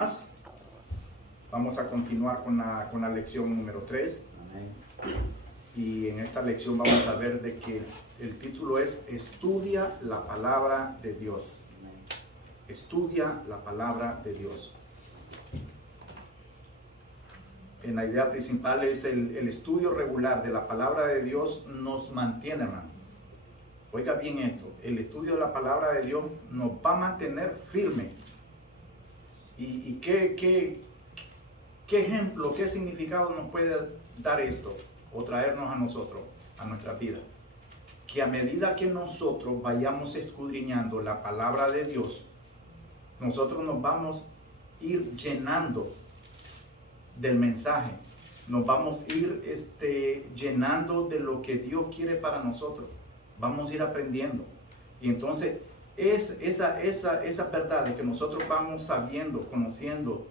más. Vamos a continuar con la lección número 3. Amén. Y en esta lección vamos a ver de que el título es Estudia la palabra de Dios. Amén. Estudia la palabra de Dios. En la idea principal es el estudio regular de la palabra de Dios nos mantiene, hermano. Oiga bien esto, el estudio de la palabra de Dios nos va a mantener firme. ¿Y qué ejemplo, qué significado nos puede dar esto o traernos a nosotros, a nuestra vida? Que a medida que nosotros vayamos escudriñando la palabra de Dios, nosotros nos vamos a ir llenando del mensaje, nos vamos a ir llenando de lo que Dios quiere para nosotros, vamos a ir aprendiendo. Y entonces esa verdad de que nosotros vamos sabiendo, conociendo,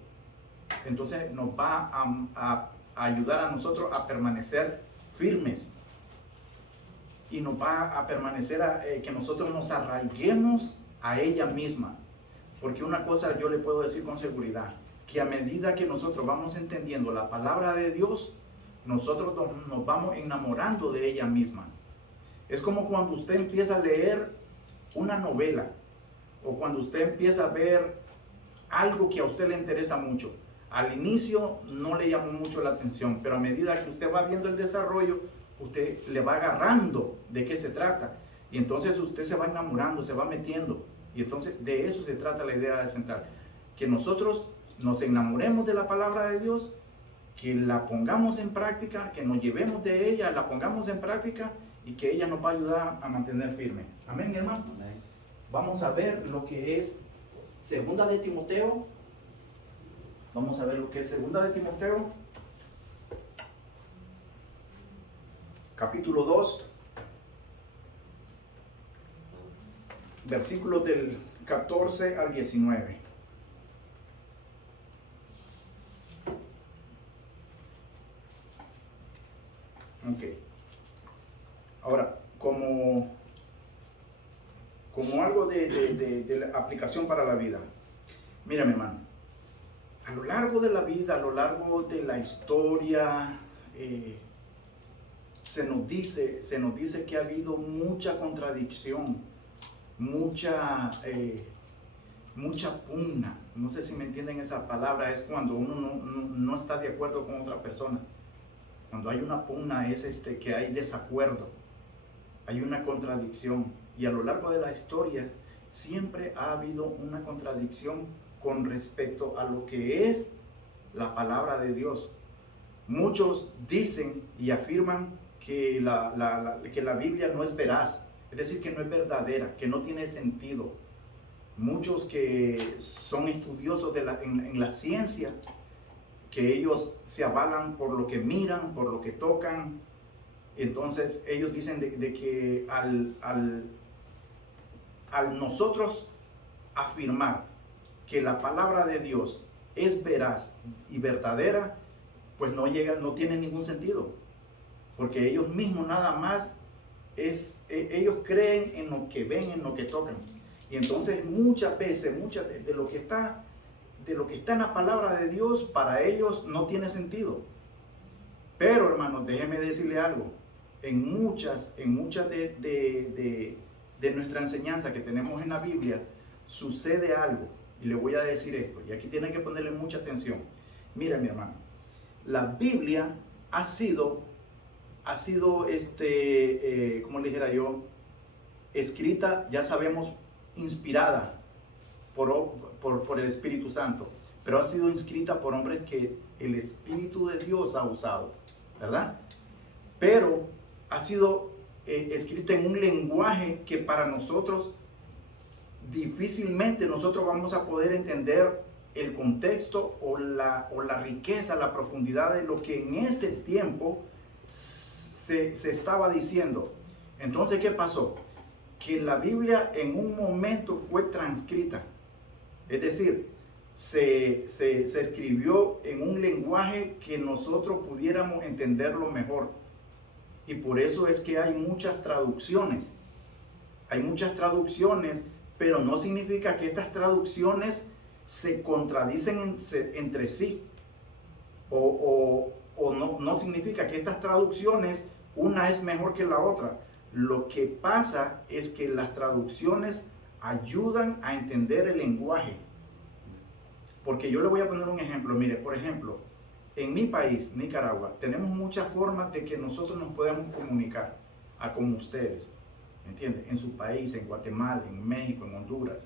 entonces nos va a ayudar a nosotros a permanecer firmes y nos va a permanecer que nosotros nos arraiguemos a ella misma. Porque una cosa yo le puedo decir con seguridad, que a medida que nosotros vamos entendiendo la palabra de Dios, nosotros nos vamos enamorando de ella misma. Es como cuando usted empieza a leer una novela o cuando usted empieza a ver algo que a usted le interesa mucho. Al inicio no le llamó mucho la atención, pero a medida que usted va viendo el desarrollo, usted le va agarrando de qué se trata. Y entonces usted se va enamorando, se va metiendo. Y entonces de eso se trata la idea central. Que nosotros nos enamoremos de la palabra de Dios, que la pongamos en práctica, que nos llevemos de ella, la pongamos en práctica y que ella nos va a ayudar a mantener firme. Amén, hermano. Amén. Vamos a ver lo que es Segunda de Timoteo. Vamos a ver lo que es Segunda de Timoteo, capítulo 2, versículos del 14 al 19. Ok. Ahora, como algo de la aplicación para la vida. Mira, mi hermano, a lo largo de la vida, a lo largo de la historia, se nos dice que ha habido mucha contradicción, mucha pugna. No sé si me entienden esa palabra, es cuando uno no está de acuerdo con otra persona. Cuando hay una pugna es que hay desacuerdo, hay una contradicción. Y a lo largo de la historia siempre ha habido una contradicción con respecto a lo que es la palabra de Dios. Muchos dicen y afirman que la Biblia no es veraz, es decir, que no es verdadera, que no tiene sentido. Muchos que son estudiosos en la ciencia, que ellos se avalan por lo que miran, por lo que tocan. Entonces ellos dicen de que al nosotros afirmar que la palabra de Dios es veraz y verdadera, pues no tiene ningún sentido, porque ellos mismos nada más ellos creen en lo que ven, en lo que tocan. Y entonces muchas veces de lo que está en la palabra de Dios para ellos no tiene sentido. Pero hermanos, déjeme decirle algo, en muchas de nuestra enseñanza que tenemos en la Biblia sucede algo. Y le voy a decir esto, y aquí tienen que ponerle mucha atención. Mira, mi hermano, la Biblia ha sido como le dijera yo, escrita, ya sabemos, inspirada por el Espíritu Santo, pero ha sido escrita por hombres que el Espíritu de Dios ha usado, ¿verdad? Pero ha sido escrita en un lenguaje que para nosotros difícilmente nosotros vamos a poder entender el contexto o la riqueza, la profundidad de lo que en ese tiempo se estaba diciendo. Entonces, ¿qué pasó? Que la Biblia en un momento fue transcrita, es decir, se escribió en un lenguaje que nosotros pudiéramos entenderlo mejor. Y por eso es que hay muchas traducciones. Hay muchas traducciones, pero no significa que estas traducciones se contradicen entre sí. O no significa que estas traducciones, una es mejor que la otra. Lo que pasa es que las traducciones ayudan a entender el lenguaje. Porque yo le voy a poner un ejemplo. Mire, por ejemplo, en mi país, Nicaragua, tenemos muchas formas de que nosotros nos podemos comunicar a como ustedes, ¿me entiende? En su país, en Guatemala, en México, en Honduras.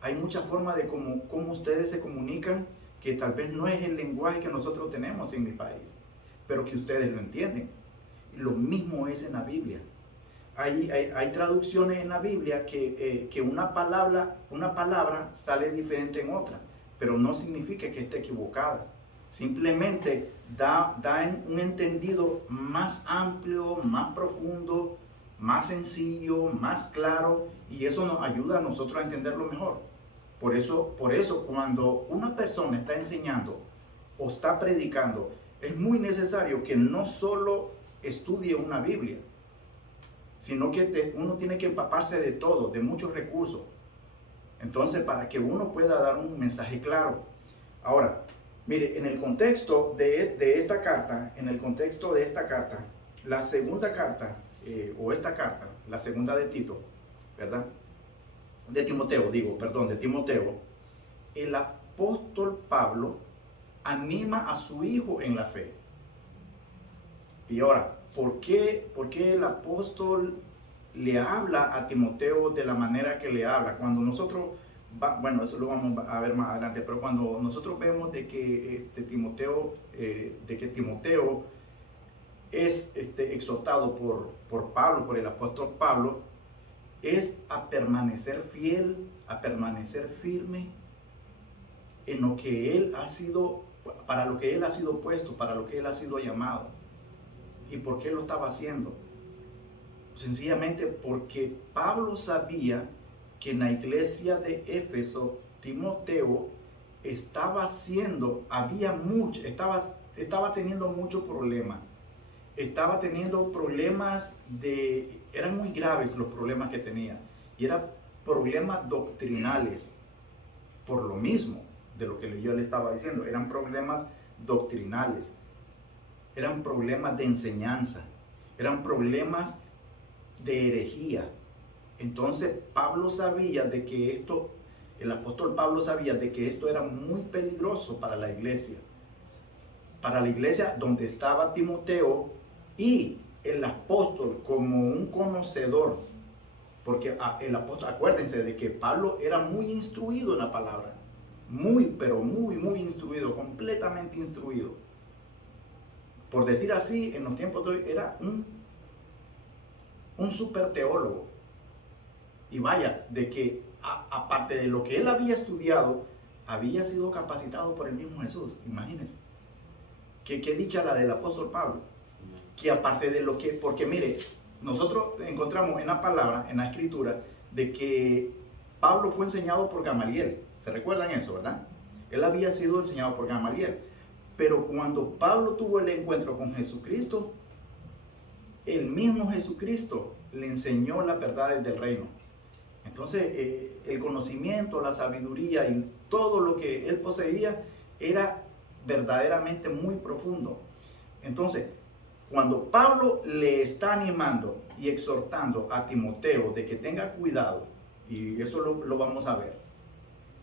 Hay muchas formas de cómo ustedes se comunican que tal vez no es el lenguaje que nosotros tenemos en mi país, pero que ustedes lo entienden. Lo mismo es en la Biblia. Hay traducciones en la Biblia que una palabra sale diferente en otra, pero no significa que esté equivocada. Simplemente da un entendido más amplio, más profundo, más sencillo, más claro, y eso nos ayuda a nosotros a entenderlo mejor. Por eso cuando una persona está enseñando o está predicando, es muy necesario que no solo estudie una Biblia, sino que uno tiene que empaparse de todo, de muchos recursos. Entonces, para que uno pueda dar un mensaje claro. Ahora, mire, en el contexto de esta carta, la segunda carta, la segunda de Tito, ¿verdad? De Timoteo, el apóstol Pablo anima a su hijo en la fe. Y ahora, ¿por qué el apóstol le habla a Timoteo de la manera que le habla? Cuando nosotros, bueno, eso lo vamos a ver más adelante, pero cuando nosotros vemos de que Timoteo es exhortado por Pablo, por el apóstol Pablo, es a permanecer fiel, a permanecer firme en lo que él ha sido, para lo que él ha sido puesto, para lo que él ha sido llamado. ¿Y por qué lo estaba haciendo? Sencillamente porque Pablo sabía que en la iglesia de Éfeso, Timoteo estaba teniendo mucho problema. Estaba teniendo problemas eran muy graves los problemas que tenía. Y eran problemas doctrinales. Por lo mismo de lo que yo le estaba diciendo, eran problemas doctrinales. Eran problemas de enseñanza, eran problemas de herejía. Entonces el apóstol Pablo sabía de que esto era muy peligroso para la iglesia donde estaba Timoteo, y el apóstol como un conocedor, porque el apóstol, acuérdense de que Pablo era muy instruido en la palabra, pero muy instruido, completamente instruido. Por decir así, en los tiempos de hoy, era un super teólogo. Y vaya, de que aparte de lo que él había estudiado, había sido capacitado por el mismo Jesús. Imagínense. Qué dicha la del apóstol Pablo. Que aparte de porque mire, nosotros encontramos en la palabra, en la escritura, de que Pablo fue enseñado por Gamaliel. ¿Se recuerdan eso, verdad? Él había sido enseñado por Gamaliel. Pero cuando Pablo tuvo el encuentro con Jesucristo, el mismo Jesucristo le enseñó las verdades del reino. Entonces, el conocimiento, la sabiduría y todo lo que él poseía era verdaderamente muy profundo. Entonces, cuando Pablo le está animando y exhortando a Timoteo de que tenga cuidado, y eso lo vamos a ver,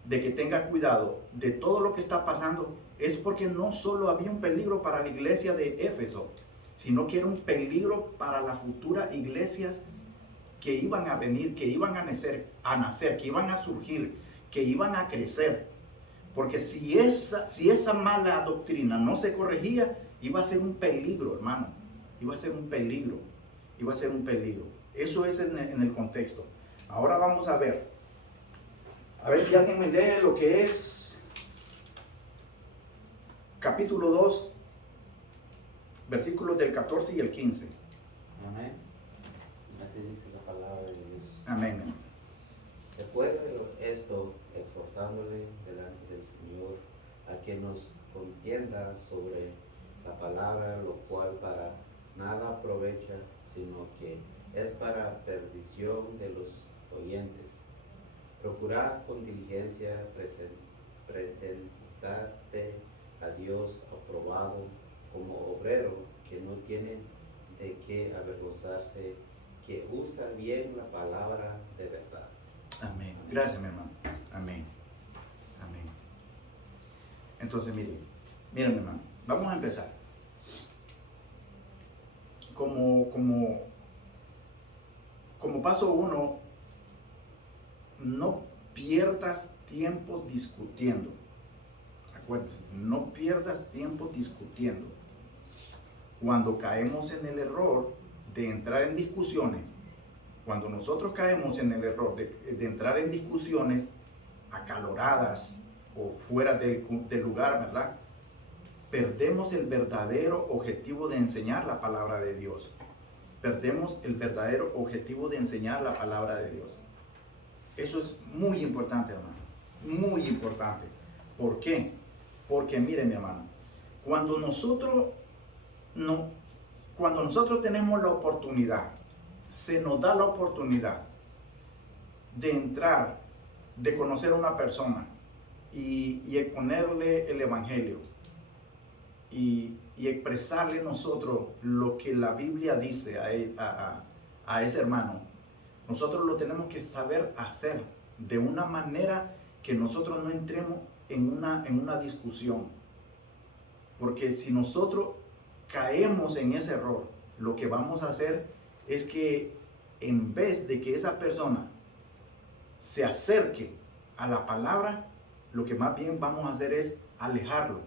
de que tenga cuidado de todo lo que está pasando, es porque no solo había un peligro para la iglesia de Éfeso, sino que era un peligro para las futuras iglesias que iban a venir, que iban a nacer, que iban a surgir, que iban a crecer. Porque si esa mala doctrina no se corregía, iba a ser un peligro, hermano. Iba a ser un peligro. Eso es en el contexto. Ahora vamos a ver si alguien me lee lo que es capítulo 2, versículos del 14 y el 15. Amén. Así dice la palabra de Dios. Amén. Después de esto, exhortándole delante del Señor a que nos contienda sobre la palabra, lo cual para nada aprovecha, sino que es para perdición de los oyentes. Procurad con diligencia presentarte a Dios aprobado como obrero que no tiene de qué avergonzarse, que usa bien la palabra de verdad. Amén. Gracias, mi hermano. Amén. Amén. Entonces, miren, mi hermano, vamos a empezar. Como paso 1, no pierdas tiempo discutiendo. Acuérdense, no pierdas tiempo discutiendo. Cuando caemos en el error de entrar en discusiones, cuando nosotros caemos en el error de entrar en discusiones acaloradas o fuera del lugar, ¿verdad? Perdemos el verdadero objetivo de enseñar la palabra de Dios. Perdemos el verdadero objetivo de enseñar la palabra de Dios. Eso es muy importante, hermano. Muy importante. ¿Por qué? Porque miren, mi hermano, cuando nosotros tenemos la oportunidad, se nos da la oportunidad de entrar, de conocer a una persona y exponerle el evangelio y expresarle nosotros lo que la Biblia dice a ese hermano. Nosotros lo tenemos que saber hacer de una manera que nosotros no entremos en una discusión. Porque si nosotros caemos en ese error, lo que vamos a hacer es que en vez de que esa persona se acerque a la palabra, lo que más bien vamos a hacer es alejarlo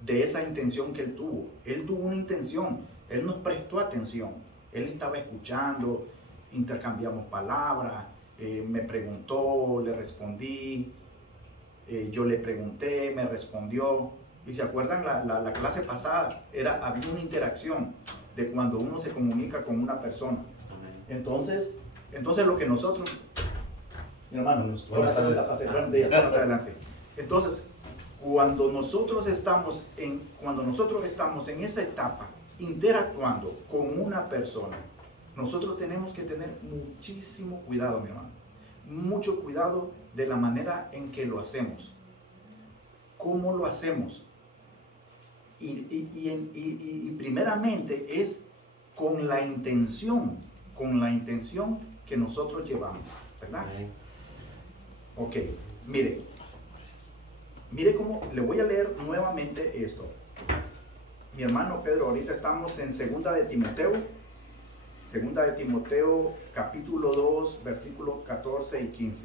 de esa intención que él tuvo. Él tuvo una intención, él nos prestó atención, él estaba escuchando, intercambiamos palabras, me preguntó, le respondí, yo le pregunté, me respondió. Y se acuerdan, la clase pasada había una interacción de cuando uno se comunica con una persona. Entonces lo que nosotros, mi hermano, buenas adelante. Entonces, cuando nosotros estamos en esa etapa interactuando con una persona, nosotros tenemos que tener muchísimo cuidado, mi hermano. Mucho cuidado de la manera en que lo hacemos. ¿Cómo lo hacemos? Y primeramente es con la intención que nosotros llevamos, ¿verdad? Ok, mire cómo, le voy a leer nuevamente esto. Mi hermano Pedro, ahorita estamos en Segunda de Timoteo capítulo 2, versículos 14 y 15.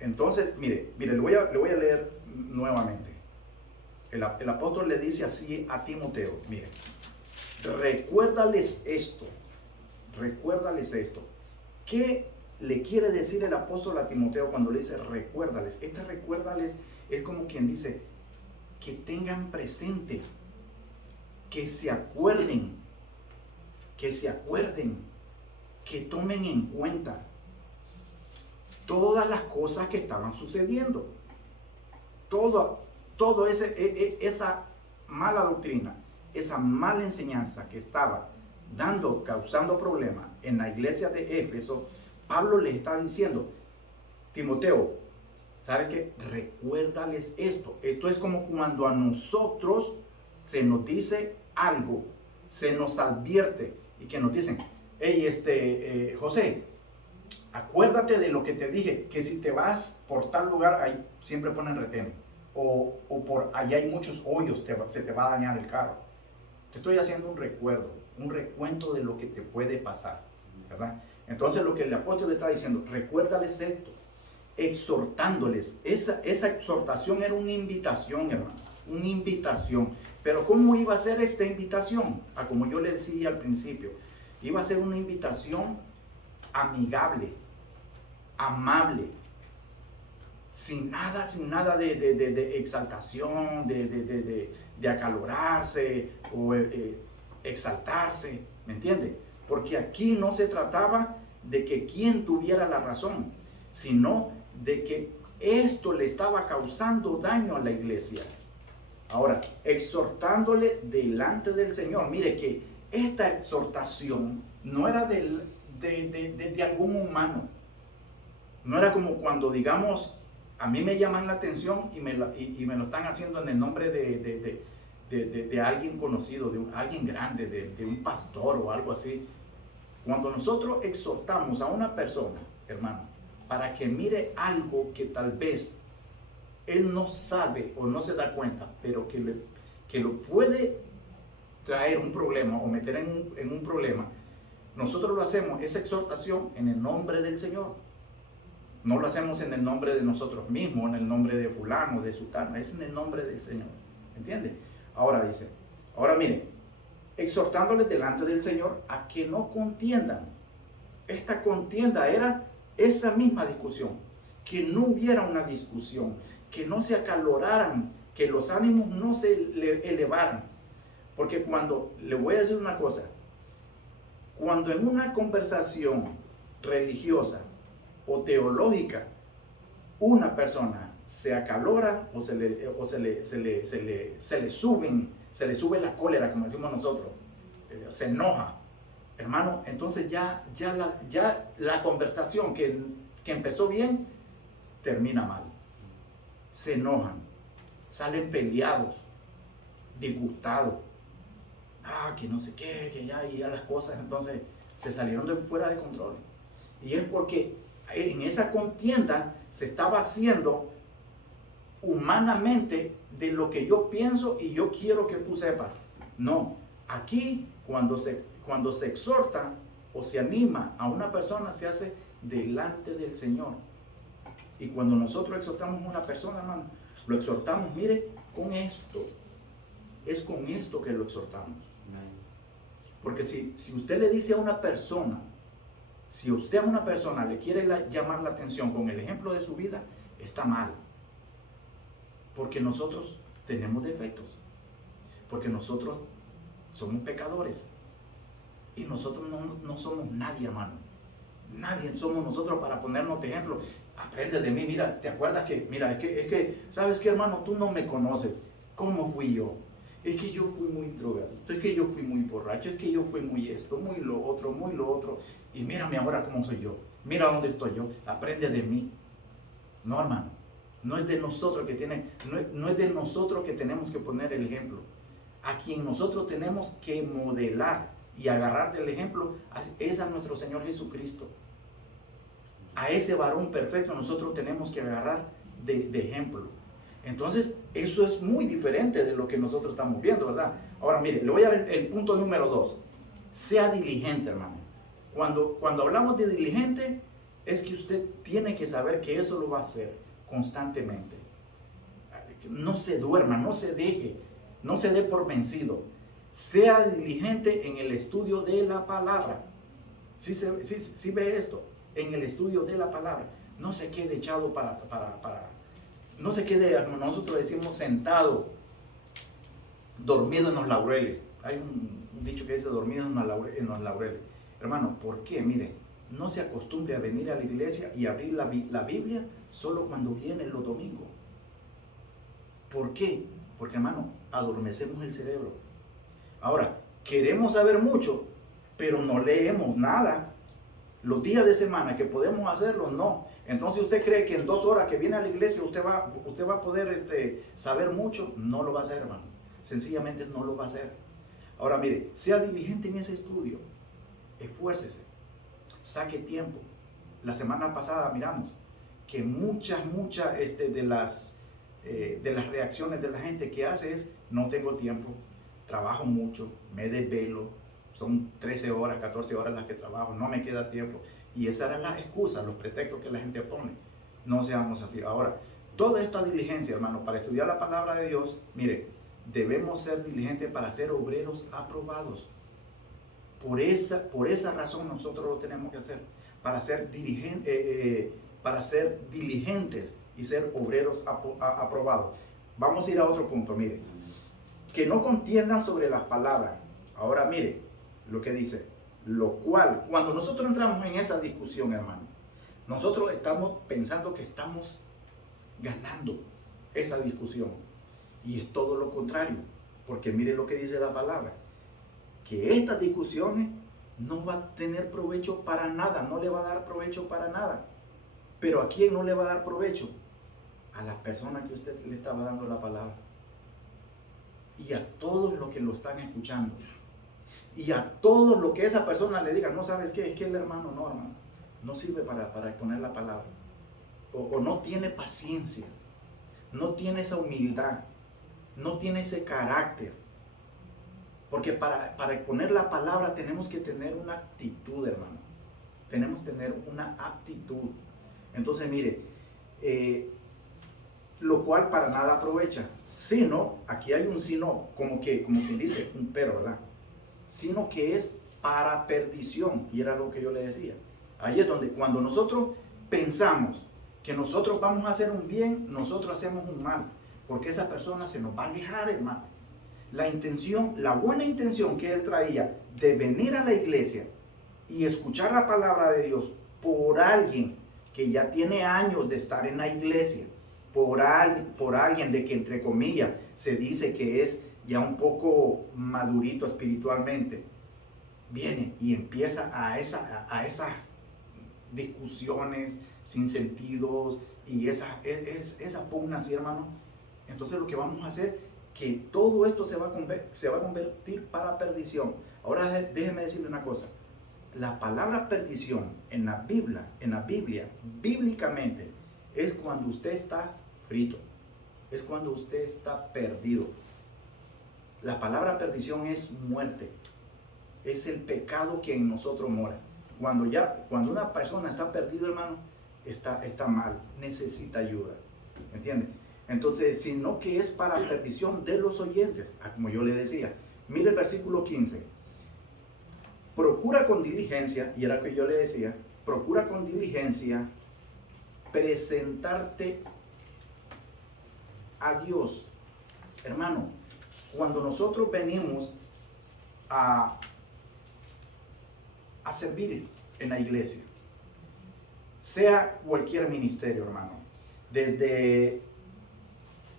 Entonces, mire, le voy a leer nuevamente. El apóstol le dice así a Timoteo, mire, recuérdales esto. ¿Qué le quiere decir el apóstol a Timoteo cuando le dice recuérdales? Recuérdales es como quien dice que tengan presente, que se acuerden, que tomen en cuenta todas las cosas que estaban sucediendo. Todo esa mala doctrina, esa mala enseñanza que estaba causando problemas en la iglesia de Éfeso, Pablo le está diciendo, Timoteo, ¿sabes qué? Recuérdales esto. Esto es como cuando a nosotros se nos dice algo, se nos advierte y que nos dicen, hey, José, acuérdate de lo que te dije, que si te vas por tal lugar, ahí siempre ponen retén, o por allá hay muchos hoyos, se te va a dañar el carro. Te estoy haciendo un recuerdo, un recuento de lo que te puede pasar, ¿verdad? Entonces lo que el apóstol le está diciendo, recuérdales esto, exhortándoles. Esa exhortación era una invitación, hermano, una invitación. Pero ¿cómo iba a ser esta invitación? Como yo le decía al principio, iba a ser una invitación amigable, amable, sin nada de exaltación, de acalorarse o exaltarse, ¿me entiende? Porque aquí no se trataba de que quien tuviera la razón, sino de que esto le estaba causando daño a la iglesia. Ahora, exhortándole delante del Señor. Mire que esta exhortación no era de algún humano. No era como cuando, digamos, a mí me llaman la atención y me lo están haciendo en el nombre de alguien conocido, alguien grande, de un pastor o algo así. Cuando nosotros exhortamos a una persona, hermano, para que mire algo que tal vez él no sabe o no se da cuenta, pero que lo puede traer un problema o meter en un problema, nosotros lo hacemos, esa exhortación, en el nombre del Señor. No lo hacemos en el nombre de nosotros mismos, en el nombre de fulano, de sutano, es en el nombre del Señor. ¿Entiende? Ahora dice, ahora mire, exhortándoles delante del Señor a que no contiendan. Esta contienda era esa misma discusión, que no hubiera una discusión, que no se acaloraran, que los ánimos no se elevaran. Porque cuando, le voy a decir una cosa, cuando en una conversación religiosa o teológica una persona se acalora o se le sube la cólera, como decimos nosotros, se enoja, hermano, entonces ya la conversación que empezó bien termina mal. Se enojan, salen peleados, disgustados, que no sé qué, que ya las cosas entonces se salieron fuera de control. Y es porque en esa contienda se estaba haciendo humanamente de lo que yo pienso y yo quiero que tú sepas. No, aquí cuando se exhorta o se anima a una persona, se hace delante del Señor. Y cuando nosotros exhortamos a una persona, hermano, lo exhortamos, mire, con esto. Es con esto que lo exhortamos. Porque si usted le dice a una persona, si usted a una persona le quiere llamar la atención con el ejemplo de su vida, está mal. Porque nosotros tenemos defectos. Porque nosotros somos pecadores. Y nosotros no somos nadie, hermano. Nadie somos nosotros para ponernos de ejemplo. Aprende de mí, mira, ¿te acuerdas que, mira, es que, ¿sabes qué, hermano? Tú no me conoces. ¿Cómo fui yo? Es que yo fui muy drogadito, es que yo fui muy borracho, es que yo fui muy esto, muy lo otro. Y mírame ahora cómo soy yo. Mira dónde estoy yo. Aprende de mí. No, hermano. No es de nosotros no es de nosotros que tenemos que poner el ejemplo. A quien nosotros tenemos que modelar y agarrar del ejemplo es a nuestro Señor Jesucristo. A ese varón perfecto nosotros tenemos que agarrar de ejemplo. Entonces, eso es muy diferente de lo que nosotros estamos viendo, ¿verdad? Ahora, mire, le voy a ver el punto número 2. Sea diligente, hermano. Cuando hablamos de diligente, es que usted tiene que saber que eso lo va a hacer constantemente. No se duerma, no se deje, no se dé por vencido. Sea diligente en el estudio de la palabra. Sí ve esto, en el estudio de la palabra. No se quede echado no se quede, como nosotros decimos, sentado, dormido en los laureles. Hay un dicho que dice dormido en los laureles. Hermano, ¿por qué? Mire, no se acostumbre a venir a la iglesia y abrir la Biblia solo cuando viene los domingos. ¿Por qué? Porque, hermano, adormecemos el cerebro. Ahora, queremos saber mucho, pero no leemos nada. Los días de semana que podemos hacerlo, no. Entonces usted cree que en 2 horas que viene a la iglesia usted va a poder saber mucho. No lo va a hacer, hermano. Sencillamente no lo va a hacer. Ahora mire, sea diligente en ese estudio. Esfuércese. Saque tiempo. La semana pasada miramos que muchas de las reacciones de la gente que hace es: no tengo tiempo, trabajo mucho, me desvelo, son 13 horas, 14 horas las que trabajo, no me queda tiempo. Y esa era la excusa, los pretextos que la gente pone. No seamos así. Ahora, toda esta diligencia, hermano, para estudiar la palabra de Dios, mire, debemos ser diligentes para ser obreros aprobados. Por esa razón nosotros lo tenemos que hacer, para ser diligentes y ser obreros aprobados. Vamos a ir a otro punto, mire. Que no contiendan sobre las palabras. Ahora mire lo que dice. Lo cual, cuando nosotros entramos en esa discusión, hermano, nosotros estamos pensando que estamos ganando esa discusión. Y es todo lo contrario. Porque mire lo que dice la palabra. Que estas discusiones no va a tener provecho para nada. No le va a dar provecho para nada. Pero ¿a quién no le va a dar provecho? A la persona que usted le estaba dando la palabra. Y a todos los que lo están escuchando. Y a todos los que esa persona le diga, no, ¿sabes qué? Es que el hermano no sirve para exponer la palabra. O no tiene paciencia. No tiene esa humildad. No tiene ese carácter. Porque para exponer la palabra tenemos que tener una actitud, hermano. Tenemos que tener una aptitud. Entonces, mire, lo cual para nada aprovecha. Sino, aquí hay un sino, como quien dice, un pero, ¿verdad? Sino que es para perdición. Y era lo que yo le decía. Ahí es donde cuando nosotros pensamos que nosotros vamos a hacer un bien, nosotros hacemos un mal. Porque esa persona se nos va a alejar, hermano. La buena intención que él traía de venir a la iglesia y escuchar la palabra de Dios por alguien que ya tiene años de estar en la iglesia, por alguien de que entre comillas se dice que es ya un poco madurito espiritualmente, viene y empieza a esas discusiones sin sentidos y esa pugna así, hermano. Entonces lo que vamos a hacer, que todo esto se va a convertir para perdición. Ahora déjeme decirle una cosa. La palabra perdición en la Biblia, bíblicamente, es cuando usted está frito. Es cuando usted está perdido. La palabra perdición es muerte. Es el pecado que en nosotros mora. Cuando una persona está perdida, hermano, está mal, necesita ayuda. ¿Entiende? Entonces, sino que es para perdición de los oyentes, como yo le decía. Mire el versículo 15. Procura con diligencia, y era lo que yo le decía, procura con diligencia presentarte a Dios. Hermano, cuando nosotros venimos a servir en la iglesia, sea cualquier ministerio, hermano, desde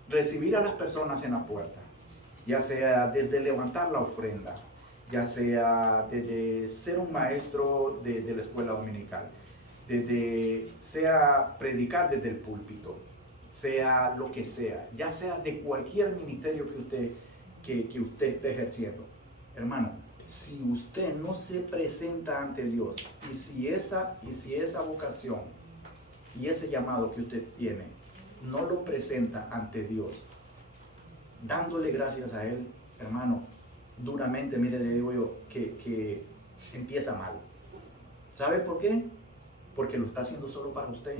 recibir a las personas en la puerta, ya sea desde levantar la ofrenda, ya sea desde ser un maestro de la escuela dominical, sea predicar desde el púlpito, sea lo que sea, ya sea de cualquier ministerio que usted esté ejerciendo. Hermano, si usted no se presenta ante Dios y si esa vocación y ese llamado que usted tiene no lo presenta ante Dios, dándole gracias a Él, hermano, duramente, mire, le digo yo, que empieza mal. ¿Sabe por qué? Porque lo está haciendo solo para usted.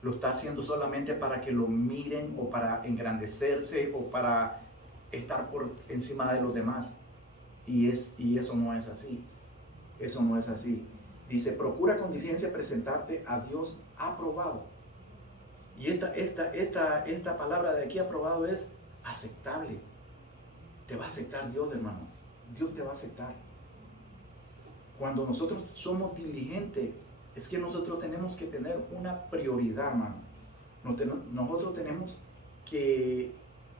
Lo está haciendo solamente para que lo miren o para engrandecerse o para estar por encima de los demás. Y eso no es así. Eso no es así. Dice, procura con diligencia presentarte a Dios aprobado. Y esta palabra de aquí aprobado es aceptable. Te va a aceptar Dios, hermano. Dios te va a aceptar. Cuando nosotros somos diligentes, es que nosotros tenemos que tener una prioridad, hermano. Nosotros tenemos que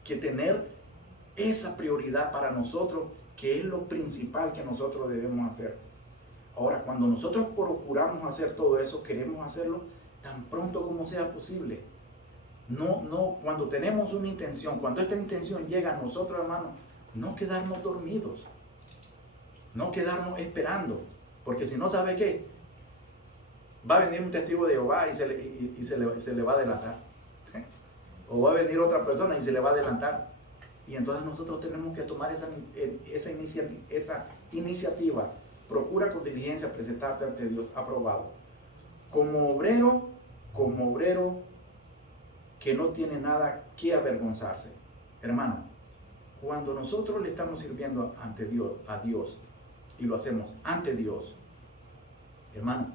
tener esa prioridad para nosotros, que es lo principal que nosotros debemos hacer. Ahora, cuando nosotros procuramos hacer todo eso, queremos hacerlo tan pronto como sea posible. No, cuando tenemos una intención, cuando esta intención llega a nosotros, hermano, no quedarnos dormidos, no quedarnos esperando, porque si no, ¿sabe qué? Va a venir un testigo de Jehová y se le va a adelantar. O va a venir otra persona y se le va a adelantar. Y entonces nosotros tenemos que tomar esa iniciativa. Procura con diligencia presentarte ante Dios aprobado. Como obrero que no tiene nada que avergonzarse. Hermano, cuando nosotros le estamos sirviendo ante Dios, a Dios, y lo hacemos ante Dios, hermano,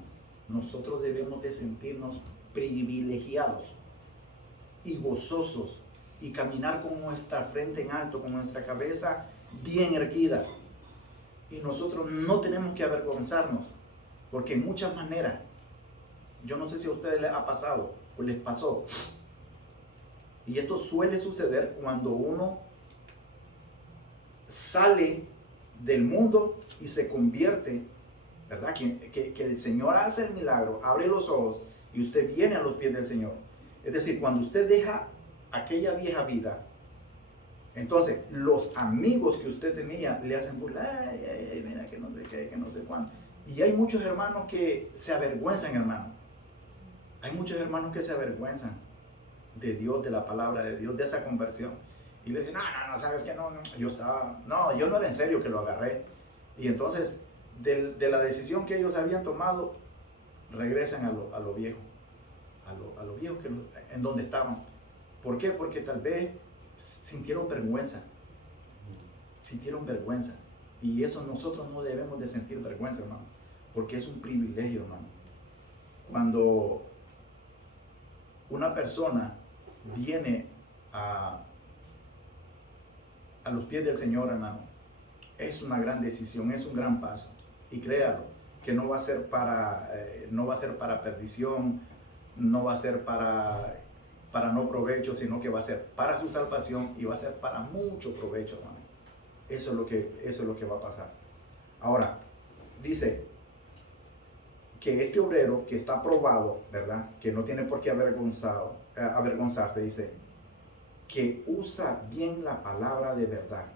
nosotros debemos de sentirnos privilegiados y gozosos y caminar con nuestra frente en alto, con nuestra cabeza bien erguida. Y nosotros no tenemos que avergonzarnos, porque en muchas maneras, yo no sé si a ustedes les ha pasado o les pasó, y esto suele suceder cuando uno sale del mundo y se convierte, ¿verdad? Que el Señor hace el milagro, abre los ojos y usted viene a los pies del Señor. Es decir, cuando usted deja aquella vieja vida, entonces los amigos que usted tenía le hacen burla, ay, mira que no sé qué, que no sé cuándo. Y hay muchos hermanos que se avergüenzan, hermano. Hay muchos hermanos que se avergüenzan de Dios, de la palabra de Dios, de esa conversión. Y le dicen, no, sabes que no, yo no era en serio que lo agarré. Y entonces, de la decisión que ellos habían tomado, regresan a lo viejo, a lo viejo en donde estaban. ¿Por qué? Porque tal vez sintieron vergüenza. Y eso nosotros no debemos de sentir vergüenza, hermano, porque es un privilegio, hermano. Cuando una persona viene a los pies del Señor, hermano, es una gran decisión, es un gran paso. Y créalo, que no va a ser para perdición, no va a ser para no provecho, sino que va a ser para su salvación y va a ser para mucho provecho, hermano. Eso es lo que va a pasar. Ahora, dice que este obrero que está probado, ¿verdad? Que no tiene por qué avergonzarse, dice, que usa bien la palabra de verdad.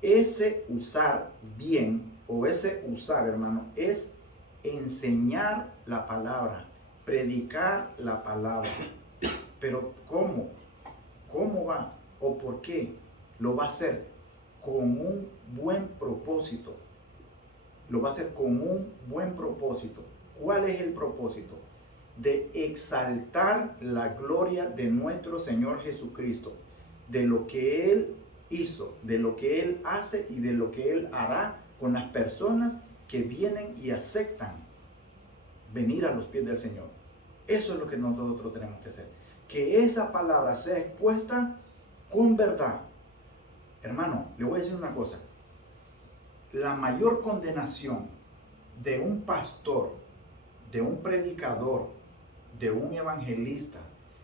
Ese usar bien, o ese usar, hermano, es enseñar la palabra, predicar la palabra. Pero ¿cómo? ¿Cómo va? ¿O por qué? Lo va a hacer con un buen propósito. Lo va a hacer con un buen propósito. ¿Cuál es el propósito? De exaltar la gloria de nuestro Señor Jesucristo, de lo que Él hizo, de lo que Él hace y de lo que Él hará con las personas que vienen y aceptan venir a los pies del Señor. Eso es lo que nosotros tenemos que hacer. Que esa palabra sea expuesta con verdad. Hermano, le voy a decir una cosa. La mayor condenación de un pastor, de un predicador, de un evangelista,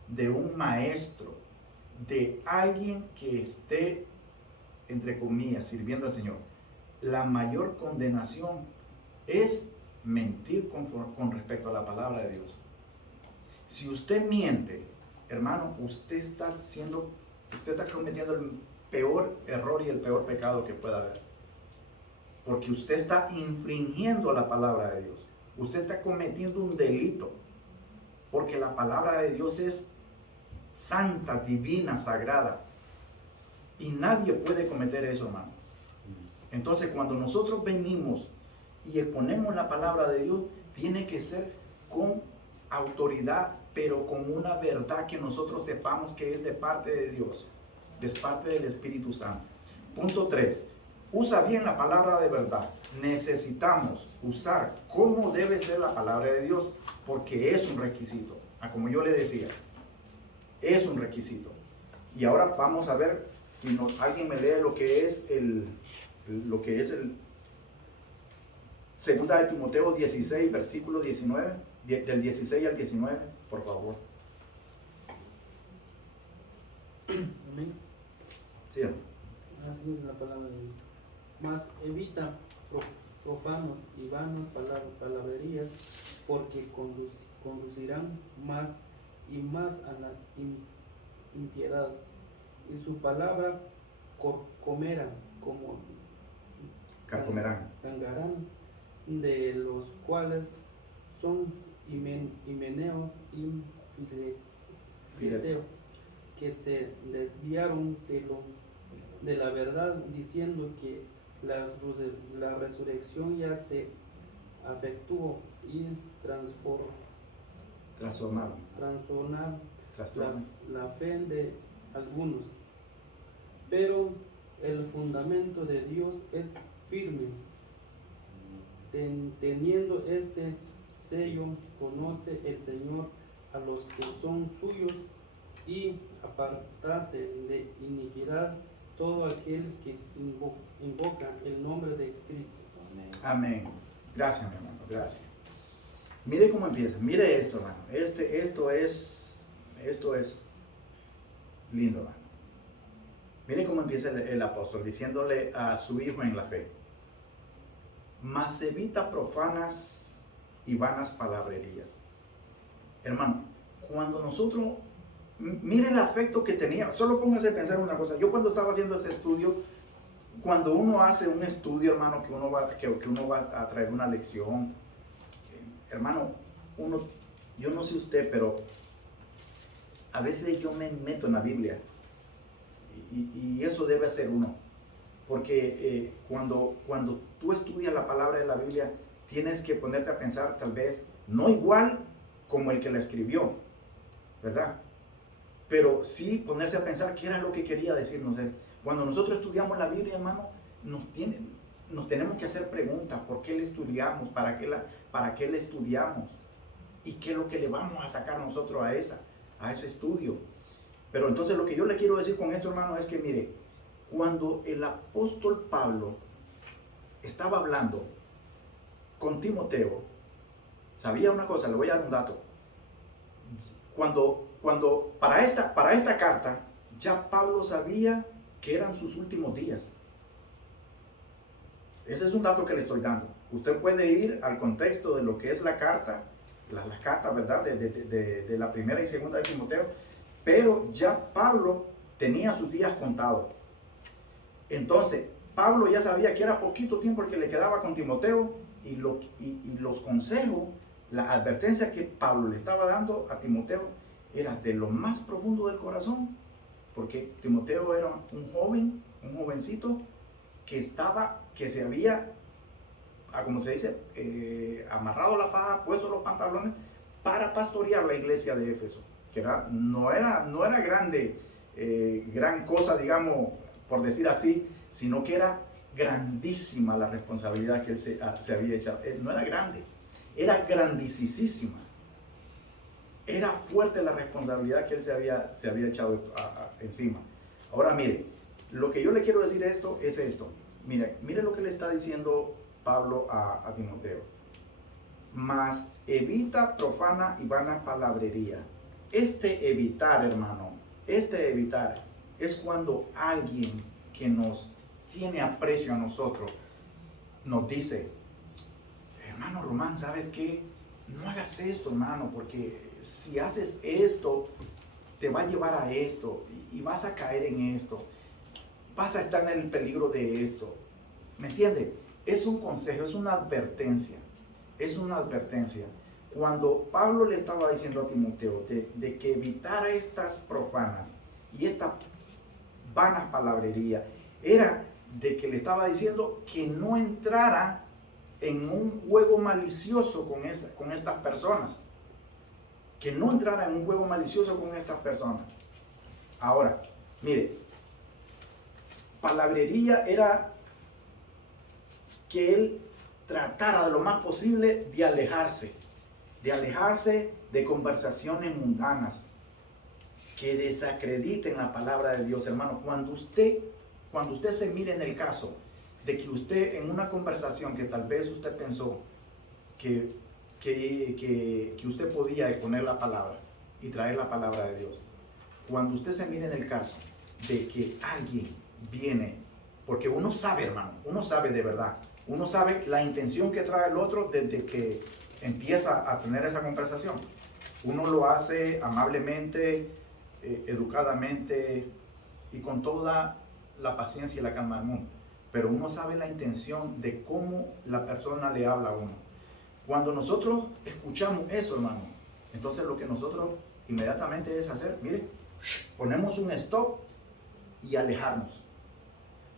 de un maestro, de alguien que esté, entre comillas, sirviendo al Señor, la mayor condenación es mentir con respecto a la palabra de Dios. Si usted miente, hermano, usted está cometiendo el peor error y el peor pecado que pueda haber. Porque usted está infringiendo la palabra de Dios. Usted está cometiendo un delito. Porque la palabra de Dios es santa, divina, sagrada. Y nadie puede cometer eso, hermano. Entonces, cuando nosotros venimos y exponemos la palabra de Dios, tiene que ser con autoridad, pero con una verdad que nosotros sepamos que es de parte de Dios, es parte del Espíritu Santo. Punto 3. Usa bien la palabra de verdad. Necesitamos usar cómo debe ser la palabra de Dios, porque es un requisito. Como yo le decía, es un requisito. Y ahora vamos a ver si alguien me lee lo que es el 2 de Timoteo 16, versículo 19, del 16 al 19, por favor. Amén. Sí. Así es la palabra de Dios. Mas evita profanos y vanas palabrerías, porque conducirán más y más a la impiedad, y su palabra comerán como cangarán, de los cuales son Himeneo y Fileteo, que se desviaron de la verdad, diciendo que la resurrección ya se efectuó y transformaron la fe de algunos. Pero el fundamento de Dios es firme. Teniendo este sello, conoce el Señor a los que son suyos, y apartarse de iniquidad todo aquel que invoca el nombre de Cristo. Amén. Gracias, mi hermano, gracias. Mire cómo empieza, mire esto, hermano. Esto es lindo, hermano. Mire cómo empieza el apóstol diciéndole a su hijo en la fe: mas evita profanas y vanas palabrerías. Hermano, cuando nosotros, miren el afecto que tenía, solo póngase a pensar una cosa. Yo cuando estaba haciendo este estudio, cuando uno hace un estudio, hermano, que uno va a traer una lección, hermano, yo no sé usted, pero a veces yo me meto en la Biblia y eso debe hacer uno, porque cuando tú estudias la palabra de la Biblia, tienes que ponerte a pensar tal vez, no igual como el que la escribió, ¿verdad? Pero sí ponerse a pensar qué era lo que quería decirnos él. Cuando nosotros estudiamos la Biblia, hermano, nos tenemos que hacer preguntas. ¿Por qué la estudiamos? ¿Para qué la estudiamos? ¿Y qué es lo que le vamos a sacar nosotros a ese estudio? Pero entonces lo que yo le quiero decir con esto, hermano, es que mire, cuando el apóstol Pablo estaba hablando con Timoteo, sabía una cosa, le voy a dar un dato. Cuando para esta carta, ya Pablo sabía que eran sus últimos días. Ese es un dato que le estoy dando. Usted puede ir al contexto de lo que es la carta, las cartas, ¿verdad? De la primera y segunda de Timoteo, pero ya Pablo tenía sus días contados. Entonces, Pablo ya sabía que era poquito tiempo el que le quedaba con Timoteo y los consejos, la advertencia que Pablo le estaba dando a Timoteo era de lo más profundo del corazón, porque Timoteo era un jovencito que se había, como se dice, amarrado la faja, puesto los pantalones para pastorear la iglesia de Éfeso, que no era grande, gran cosa, digamos, por decir así, sino que era grandísima la responsabilidad que él se había echado. No era grande, era grandísima. Era fuerte la responsabilidad que él se había echado encima. Ahora mire, lo que yo le quiero decir es esto. Mire lo que le está diciendo Pablo a Timoteo. Mas evita profana y vana palabrería. Evitar, hermano, evitar es cuando alguien que nos tiene aprecio a nosotros nos dice, hermano Román, ¿sabes qué? No hagas esto, hermano, porque si haces esto, te va a llevar a esto y vas a caer en esto. Vas a estar en el peligro de esto. ¿Me entiende? Es un consejo, es una advertencia. Es una advertencia. Cuando Pablo le estaba diciendo a Timoteo de que evitara estas profanas y esta vana palabrería, era de que le estaba diciendo que no entrara en un juego malicioso con estas personas. Que no entrara en un juego malicioso con estas personas. Ahora, mire, palabrería era que él tratara de lo más posible de alejarse de conversaciones mundanas que desacrediten la palabra de Dios, hermano. Cuando usted se mire en el caso de que usted en una conversación que tal vez usted pensó que usted podía exponer la palabra y traer la palabra de Dios, cuando usted se mire en el caso de que alguien viene, porque uno sabe, hermano, uno sabe de verdad, uno sabe la intención que trae el otro desde que empieza a tener esa conversación. Uno lo hace amablemente, educadamente y con toda la paciencia y la calma del mundo, pero uno sabe la intención de cómo la persona le habla a uno. Cuando nosotros escuchamos eso, hermano, entonces lo que nosotros inmediatamente es hacer, mire, ponemos un stop y alejarnos.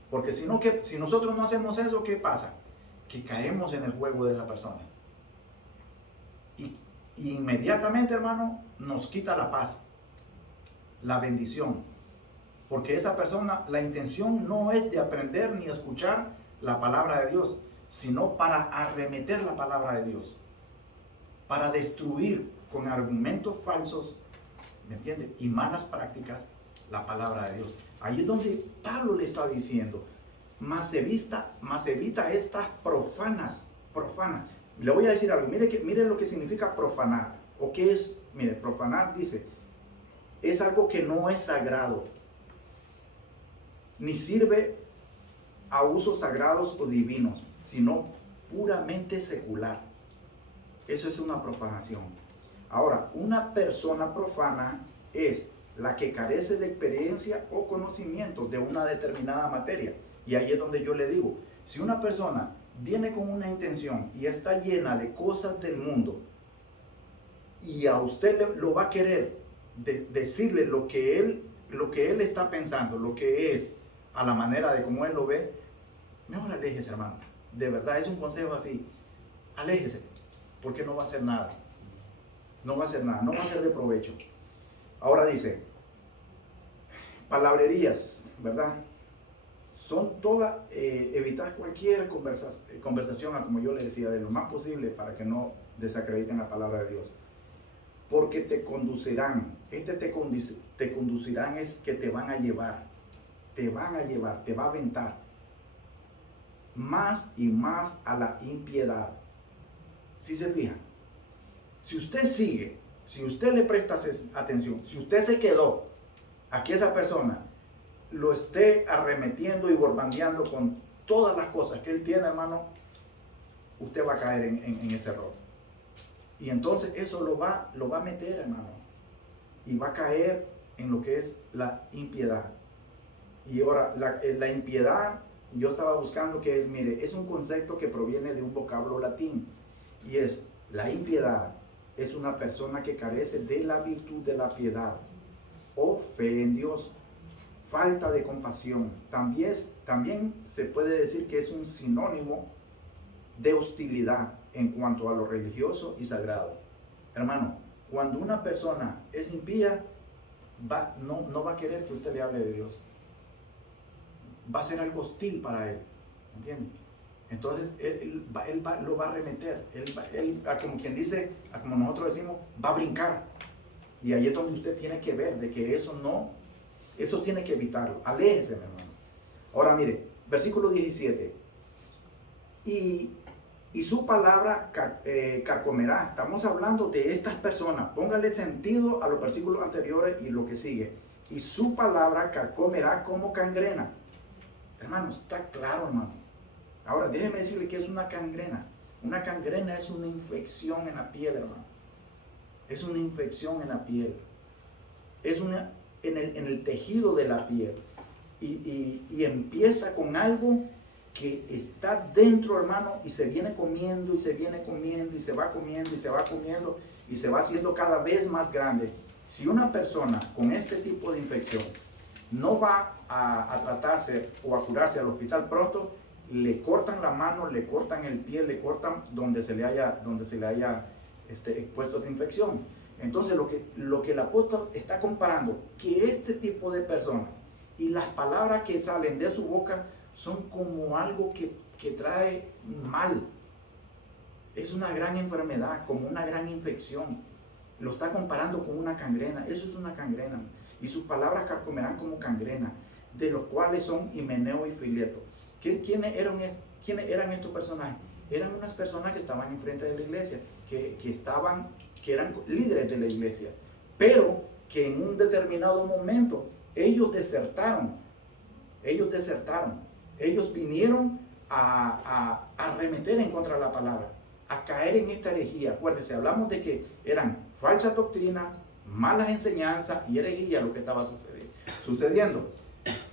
Porque si nosotros no hacemos eso, ¿qué pasa? Que caemos en el juego de la persona. Y inmediatamente, hermano, nos quita la paz, la bendición. Porque esa persona, la intención no es de aprender ni escuchar la palabra de Dios, sino para arremeter la palabra de Dios, para destruir con argumentos falsos, ¿me entiende? Y malas prácticas la palabra de Dios. Ahí es donde Pablo le está diciendo, más evita estas profanas. Le voy a decir algo, mire lo que significa profanar, o qué es, mire, profanar dice, es algo que no es sagrado, ni sirve a usos sagrados o divinos, sino puramente secular. Eso es una profanación. Ahora, una persona profana es la que carece de experiencia o conocimiento de una determinada materia. Y ahí es donde yo le digo, si una persona viene con una intención y está llena de cosas del mundo, y a usted lo va a querer decirle lo que él está pensando, lo que es a la manera de cómo él lo ve, mejor aléjese, hermano. De verdad, es un consejo así. Aléjese, porque no va a hacer nada. No va a hacer nada, no va a ser de provecho. Ahora dice, palabrerías, ¿verdad? Son todas, evitar cualquier conversación, como yo le decía, de lo más posible para que no desacrediten la palabra de Dios. Porque te conducirán, te conducirán es que te van a llevar, te va a aventar más y más a la impiedad. Si se fijan, si usted sigue, si usted le presta atención, si usted se quedó a que esa persona lo esté arremetiendo y borbandeando con todas las cosas que él tiene, hermano, usted va a caer en ese error. Y entonces eso lo va a meter, hermano, y va a caer en lo que es la impiedad. Y ahora, la impiedad, yo estaba buscando que es, mire, es un concepto que proviene de un vocablo latín, y es, la impiedad es una persona que carece de la virtud de la piedad o fe en Dios, falta de compasión. También se puede decir que es un sinónimo de hostilidad en cuanto a lo religioso y sagrado. Hermano, cuando una persona es impía, no va a querer que usted le hable de Dios. Va a ser algo hostil para él, ¿entiende? Entonces él lo va a arremeter, él, como quien dice, como nosotros decimos, va a brincar. Y ahí es donde usted tiene que ver de que eso tiene que evitarlo. Aléjese, mi hermano. Ahora mire, versículo 17. Y su palabra carcomerá. Estamos hablando de estas personas. Póngale sentido a los versículos anteriores y lo que sigue. Y su palabra carcomerá como gangrena. Hermano, está claro, hermano. Ahora, déjeme decirle que es una gangrena. Una gangrena es una infección en la piel, hermano. Es una infección en la piel. Es en el tejido de la piel. Y empieza con algo que está dentro, hermano, y se viene comiendo, y se viene comiendo, y se va comiendo, y se va comiendo, y se va haciendo cada vez más grande. Si una persona con este tipo de infección no va a tratarse o a curarse al hospital pronto, le cortan la mano, le cortan el pie, le cortan donde se le haya expuesto esta infección. Entonces lo que el apóstol está comparando, que este tipo de personas y las palabras que salen de su boca son como algo que trae mal. Es una gran enfermedad, como una gran infección. Lo está comparando con una gangrena. Eso es una gangrena. Y sus palabras carcomerán como gangrena, de los cuales son Himeneo y Fileto. ¿Quiénes eran estos personajes? Eran unas personas que estaban enfrente de la iglesia, que eran líderes de la iglesia, pero que en un determinado momento ellos desertaron. Ellos vinieron a arremeter en contra de la palabra, a caer en esta herejía. Acuérdense, hablamos de que eran falsas doctrinas, malas enseñanzas y herejía lo que estaba sucediendo.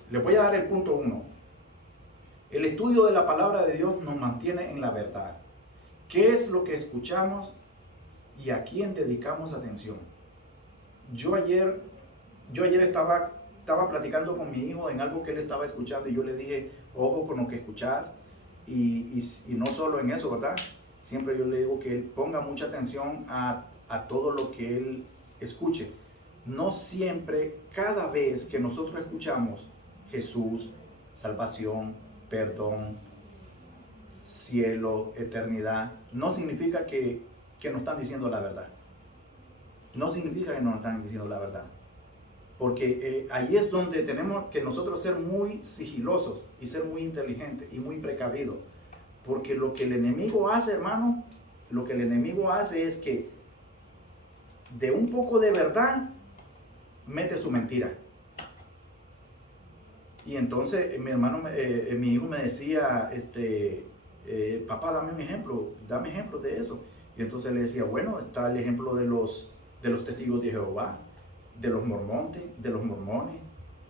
Les voy a dar el punto 1. El estudio de la palabra de Dios nos mantiene en la verdad. ¿Qué es lo que escuchamos y a quién dedicamos atención? Yo ayer estaba platicando con mi hijo en algo que él estaba escuchando y yo le dije, ojo con lo que escuchas, y no solo en eso, ¿verdad? Siempre yo le digo que él ponga mucha atención a todo lo que él escuche. No siempre, cada vez que nosotros escuchamos Jesús, salvación, perdón, cielo, eternidad, no significa que nos están diciendo la verdad. No significa que nos están diciendo la verdad. Porque ahí es donde tenemos que nosotros ser muy sigilosos y ser muy inteligentes y muy precavidos. Porque lo que el enemigo hace, hermano, lo que el enemigo hace es que de un poco de verdad mete su mentira. Y entonces mi hijo me decía, papá, dame ejemplo de eso. Y entonces le decía, bueno, está el ejemplo de los testigos de Jehová, de los mormones,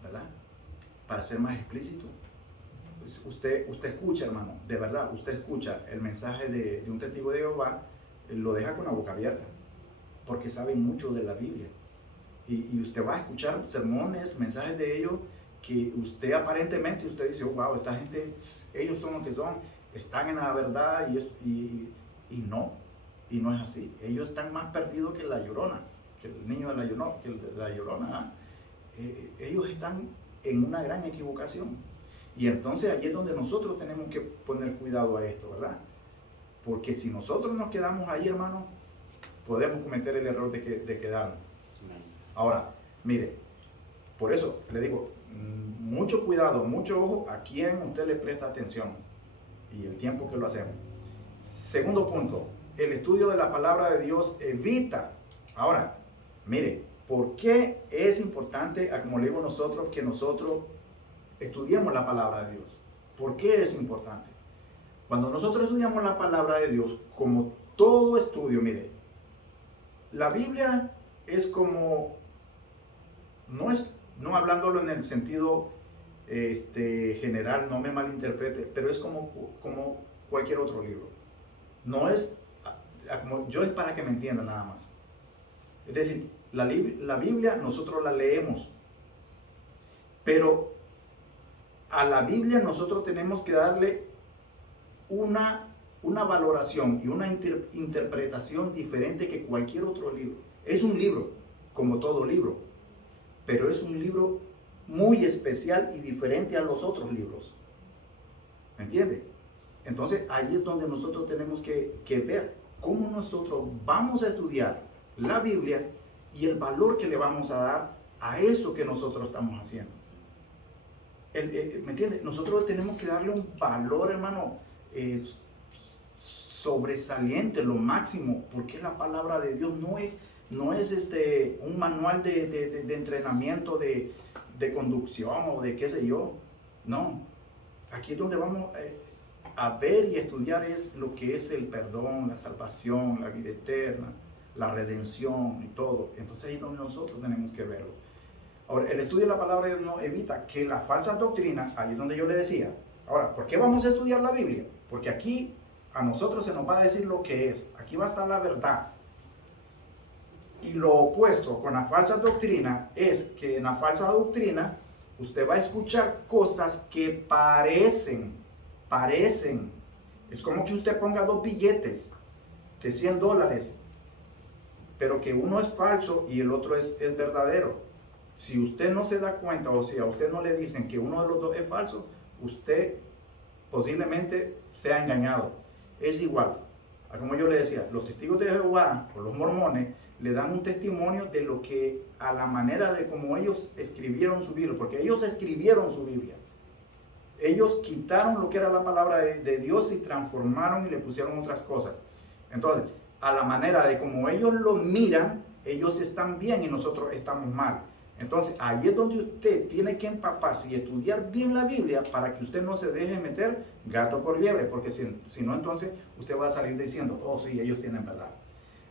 ¿verdad? Para ser más explícito. Usted escucha, hermano, de verdad, usted escucha el mensaje de un testigo de Jehová, lo deja con la boca abierta, porque sabe mucho de la Biblia. Y usted va a escuchar sermones, mensajes de ellos, que usted aparentemente, usted dice, oh, wow, esta gente, ellos son lo que son, están en la verdad, y no es así. Ellos están más perdidos que la Llorona, que el niño de la Llorona. Ellos están en una gran equivocación. Y entonces allí es donde nosotros tenemos que poner cuidado a esto, ¿verdad? Porque si nosotros nos quedamos ahí, hermano, podemos cometer el error de quedarnos. Ahora, mire, por eso le digo, mucho cuidado, mucho ojo a quién usted le presta atención y el tiempo que lo hacemos. Segundo punto, el estudio de la palabra de Dios evita. Ahora, mire, ¿por qué es importante, como le digo nosotros, que nosotros estudiemos la palabra de Dios? ¿Por qué es importante? Cuando nosotros estudiamos la palabra de Dios, como todo estudio, mire, la Biblia es como, no hablándolo en el sentido general, no me malinterprete, pero es como cualquier otro libro. No es, yo es para que me entiendan nada más. Es decir, la Biblia nosotros la leemos, pero a la Biblia nosotros tenemos que darle una valoración y una interpretación diferente que cualquier otro libro. Es un libro, como todo libro, pero es un libro muy especial y diferente a los otros libros. ¿Me entiende? Entonces ahí es donde nosotros tenemos que ver cómo nosotros vamos a estudiar la Biblia y el valor que le vamos a dar a eso que nosotros estamos haciendo. ¿Me entiende? Nosotros tenemos que darle un valor, hermano, sobresaliente, lo máximo, porque la palabra de Dios no es un manual de entrenamiento de conducción o de qué sé yo. No, aquí es donde vamos a ver y estudiar es lo que es el perdón, la salvación, la vida eterna, la redención y todo. Entonces ahí es donde nosotros tenemos que verlo. Ahora, el estudio de la palabra de Dios no evita que las falsas doctrinas, ahí es donde yo le decía. Ahora, ¿por qué vamos a estudiar la Biblia? Porque aquí a nosotros se nos va a decir lo que es. Aquí va a estar la verdad. Y lo opuesto con la falsa doctrina es que en la falsa doctrina usted va a escuchar cosas que parecen. Es como que usted ponga dos billetes de $100, pero que uno es falso y el otro es verdadero. Si usted no se da cuenta, o si a usted no le dicen que uno de los dos es falso, usted posiblemente sea engañado. Es igual, como yo le decía, los testigos de Jehová o los mormones le dan un testimonio de lo que, a la manera de cómo ellos escribieron su Biblia, porque ellos escribieron su Biblia. Ellos quitaron lo que era la palabra de Dios y transformaron y le pusieron otras cosas. Entonces, a la manera de cómo ellos lo miran, ellos están bien y nosotros estamos mal. Entonces, ahí es donde usted tiene que empaparse y estudiar bien la Biblia para que usted no se deje meter gato por liebre, porque si no, entonces usted va a salir diciendo, oh sí, ellos tienen verdad.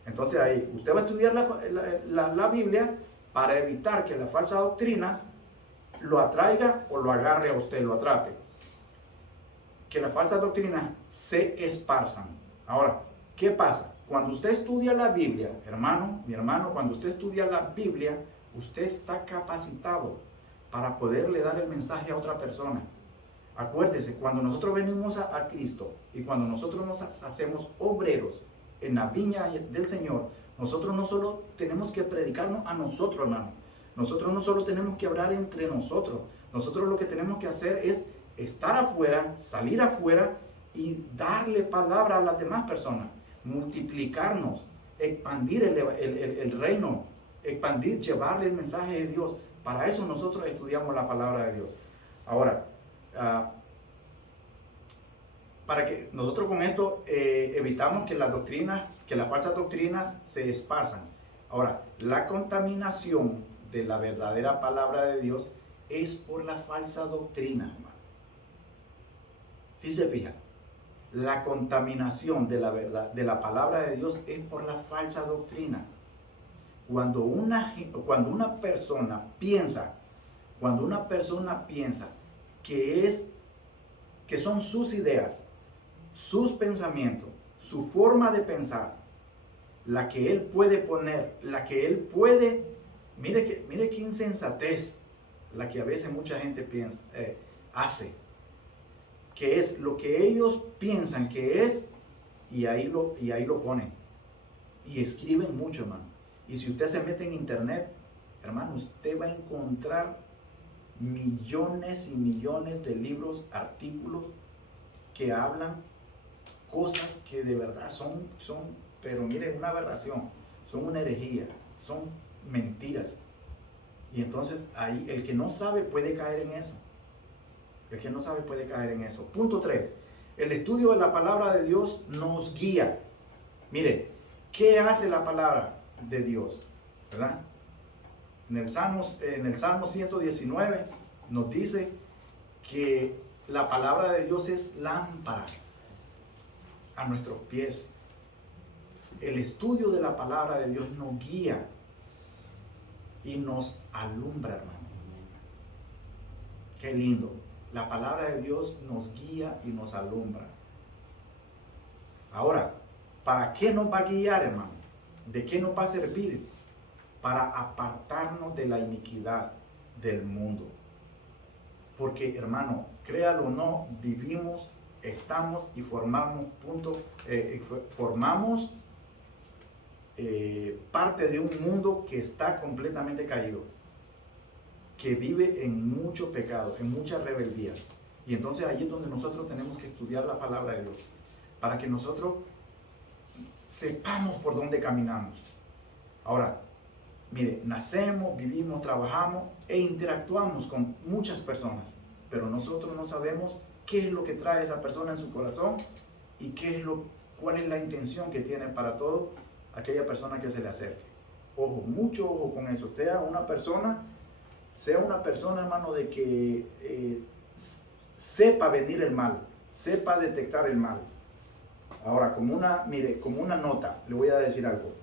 Entonces ahí, usted va a estudiar la Biblia para evitar que la falsa doctrina lo atraiga o lo agarre a usted, lo atrape. Que la falsa doctrina se esparzan. Ahora, ¿qué pasa? Cuando usted estudia la Biblia, mi hermano, cuando usted estudia la Biblia, usted está capacitado para poderle dar el mensaje a otra persona. Acuérdese, cuando nosotros venimos a Cristo y cuando nosotros nos hacemos obreros en la viña del Señor, nosotros no solo tenemos que predicarnos a nosotros, hermano. Nosotros no solo tenemos que hablar entre nosotros. Nosotros lo que tenemos que hacer es estar afuera, salir afuera y darle palabra a las demás personas. Multiplicarnos, expandir el reino, expandir, llevarle el mensaje de Dios. Para eso nosotros estudiamos la palabra de Dios. Ahora, para que nosotros con esto evitamos que las falsas doctrinas se esparzan. Ahora, la contaminación de la verdadera palabra de Dios es por la falsa doctrina, hermano. Si se fijan, la contaminación de la verdad, de la palabra de Dios, es por la falsa doctrina. Cuando una persona piensa que son sus ideas, sus pensamientos, su forma de pensar, la que él puede poner, la que él puede, mire qué insensatez, la que a veces mucha gente piensa, hace, que es lo que ellos piensan que es, y ahí lo ponen, y escriben mucho, hermano. Y si usted se mete en internet, hermano, usted va a encontrar millones y millones de libros, artículos que hablan cosas que de verdad son, pero mire, una aberración, son una herejía, son mentiras. Y entonces ahí el que no sabe puede caer en eso. El que no sabe puede caer en eso. Punto 3. El estudio de la palabra de Dios nos guía. Mire, ¿qué hace la palabra de Dios? ¿Verdad? En el Salmo 119 nos dice que la palabra de Dios es lámpara a nuestros pies. El estudio de la palabra de Dios nos guía y nos alumbra, hermano. Qué lindo. La palabra de Dios nos guía y nos alumbra. Ahora, ¿para qué nos va a guiar, hermano? ¿De qué nos va a servir? Para apartarnos de la iniquidad del mundo. Porque, hermano, créalo o no, vivimos, estamos y formamos parte de un mundo que está completamente caído, que vive en mucho pecado, en mucha rebeldía. Y entonces ahí es donde nosotros tenemos que estudiar la palabra de Dios, para que nosotros sepamos por dónde caminamos. Ahora, mire, nacemos, vivimos, trabajamos e interactuamos con muchas personas, pero nosotros no sabemos qué es lo que trae esa persona en su corazón y cuál es la intención que tiene para todo aquella persona que se le acerque. Ojo, mucho ojo con eso. Sea una persona, hermano, de que sepa venir el mal, sepa detectar el mal. Ahora, como una nota, le voy a decir algo.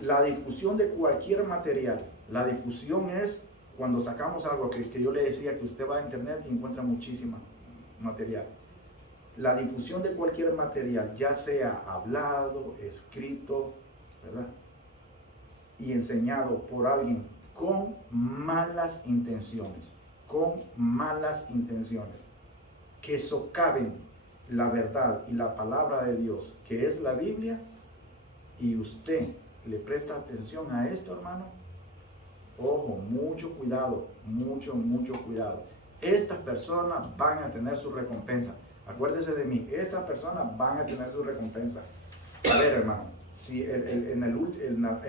La difusión de cualquier material, la difusión es cuando sacamos algo que yo le decía que usted va a internet y encuentra muchísima material. La difusión de cualquier material, ya sea hablado, escrito, ¿verdad? Y enseñado por alguien con malas intenciones, que socaven la verdad y la palabra de Dios, que es la Biblia, y usted le presta atención a esto, hermano, ojo, mucho cuidado, mucho cuidado. Estas personas van a tener su recompensa. Acuérdese de mí, estas personas van a tener su recompensa. A ver, hermano, si en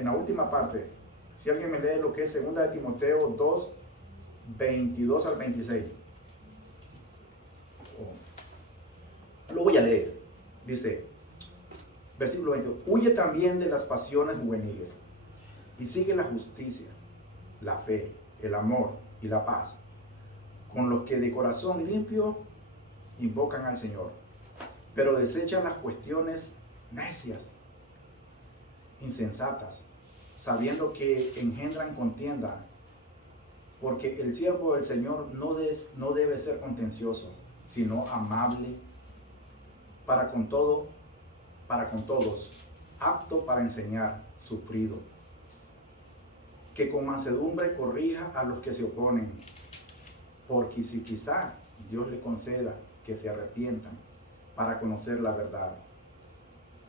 la última parte, si alguien me lee lo que es 2 de Timoteo 2, 22 al 26. Lo voy a leer. Dice, versículo 22, huye también de las pasiones juveniles y sigue la justicia, la fe, el amor y la paz, con los que de corazón limpio invocan al Señor, pero desechan las cuestiones necias, insensatas, sabiendo que engendran contienda, porque el siervo del Señor no debe ser contencioso, sino amable para con todos, apto para enseñar, sufrido, que con mansedumbre corrija a los que se oponen, porque si quizá Dios le conceda que se arrepientan para conocer la verdad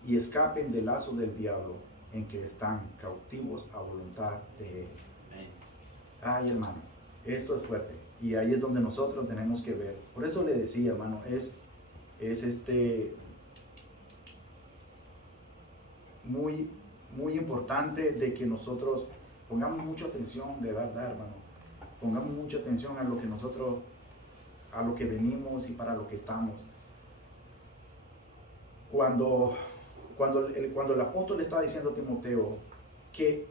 y escapen del lazo del diablo en que están cautivos a voluntad de él. Ay, hermano, esto es fuerte y ahí es donde nosotros tenemos que ver. Por eso le decía, hermano, es muy importante de que nosotros pongamos mucha atención, de verdad, hermano. Pongamos mucha atención a lo que nosotros, a lo que venimos y para lo que estamos. Cuando el apóstol le estaba diciendo a Timoteo que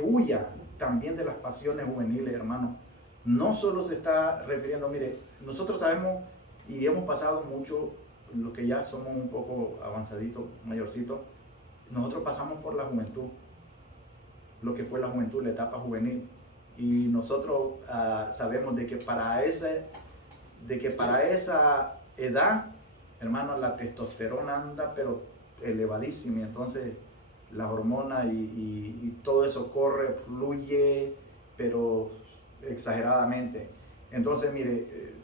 huya también de las pasiones juveniles, hermano, no solo se está refiriendo, mire, nosotros sabemos y hemos pasado mucho los que ya somos un poco avanzaditos, mayorcitos, nosotros pasamos por la juventud, lo que fue la juventud, la etapa juvenil. Y nosotros sabemos de que para esa edad, hermano, la testosterona anda pero elevadísima. Entonces las hormonas y todo eso corre, fluye, pero exageradamente. Entonces, mire,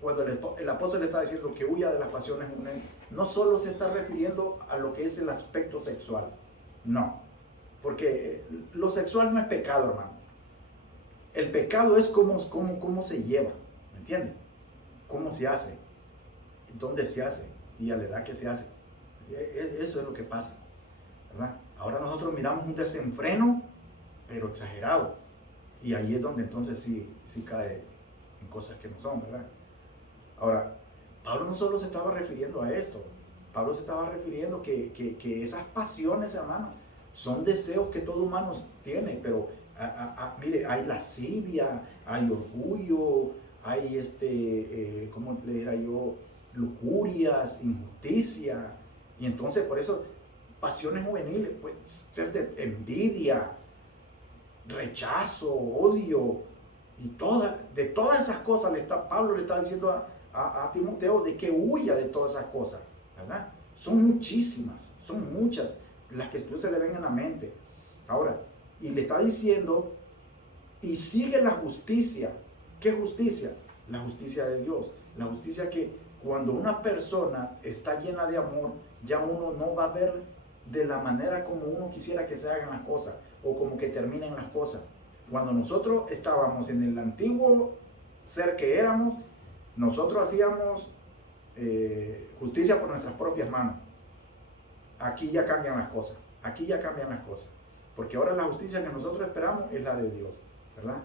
cuando el apóstol le está diciendo que huya de las pasiones, no solo se está refiriendo a lo que es el aspecto sexual, no, porque lo sexual no es pecado, hermano. El pecado es cómo se lleva, ¿me entiende? Cómo se hace, dónde se hace y a la edad que se hace. Eso es lo que pasa, ¿verdad? Ahora nosotros miramos un desenfreno, pero exagerado, y ahí es donde entonces sí cae en cosas que no son, ¿verdad? Ahora, Pablo no solo se estaba refiriendo a esto, Pablo se estaba refiriendo que esas pasiones, hermano, son deseos que todo humano tiene, pero mire, hay lascivia, hay orgullo, hay ¿cómo le diría yo? Lujurias, injusticia, y entonces por eso pasiones juveniles pueden ser de envidia, rechazo, odio, y de todas esas cosas Pablo le está diciendo a Timoteo de que huya de todas esas cosas, ¿verdad? Son muchísimas, son muchas las que se le ven en la mente. Ahora, y le está diciendo, y sigue la justicia. ¿Qué justicia? La justicia de Dios. La justicia que cuando una persona está llena de amor, ya uno no va a ver de la manera como uno quisiera que se hagan las cosas o como que terminen las cosas. Cuando nosotros estábamos en el antiguo ser que éramos, nosotros hacíamos justicia por nuestras propias manos. Aquí ya cambian las cosas. Aquí ya cambian las cosas. Porque ahora la justicia que nosotros esperamos es la de Dios, ¿verdad?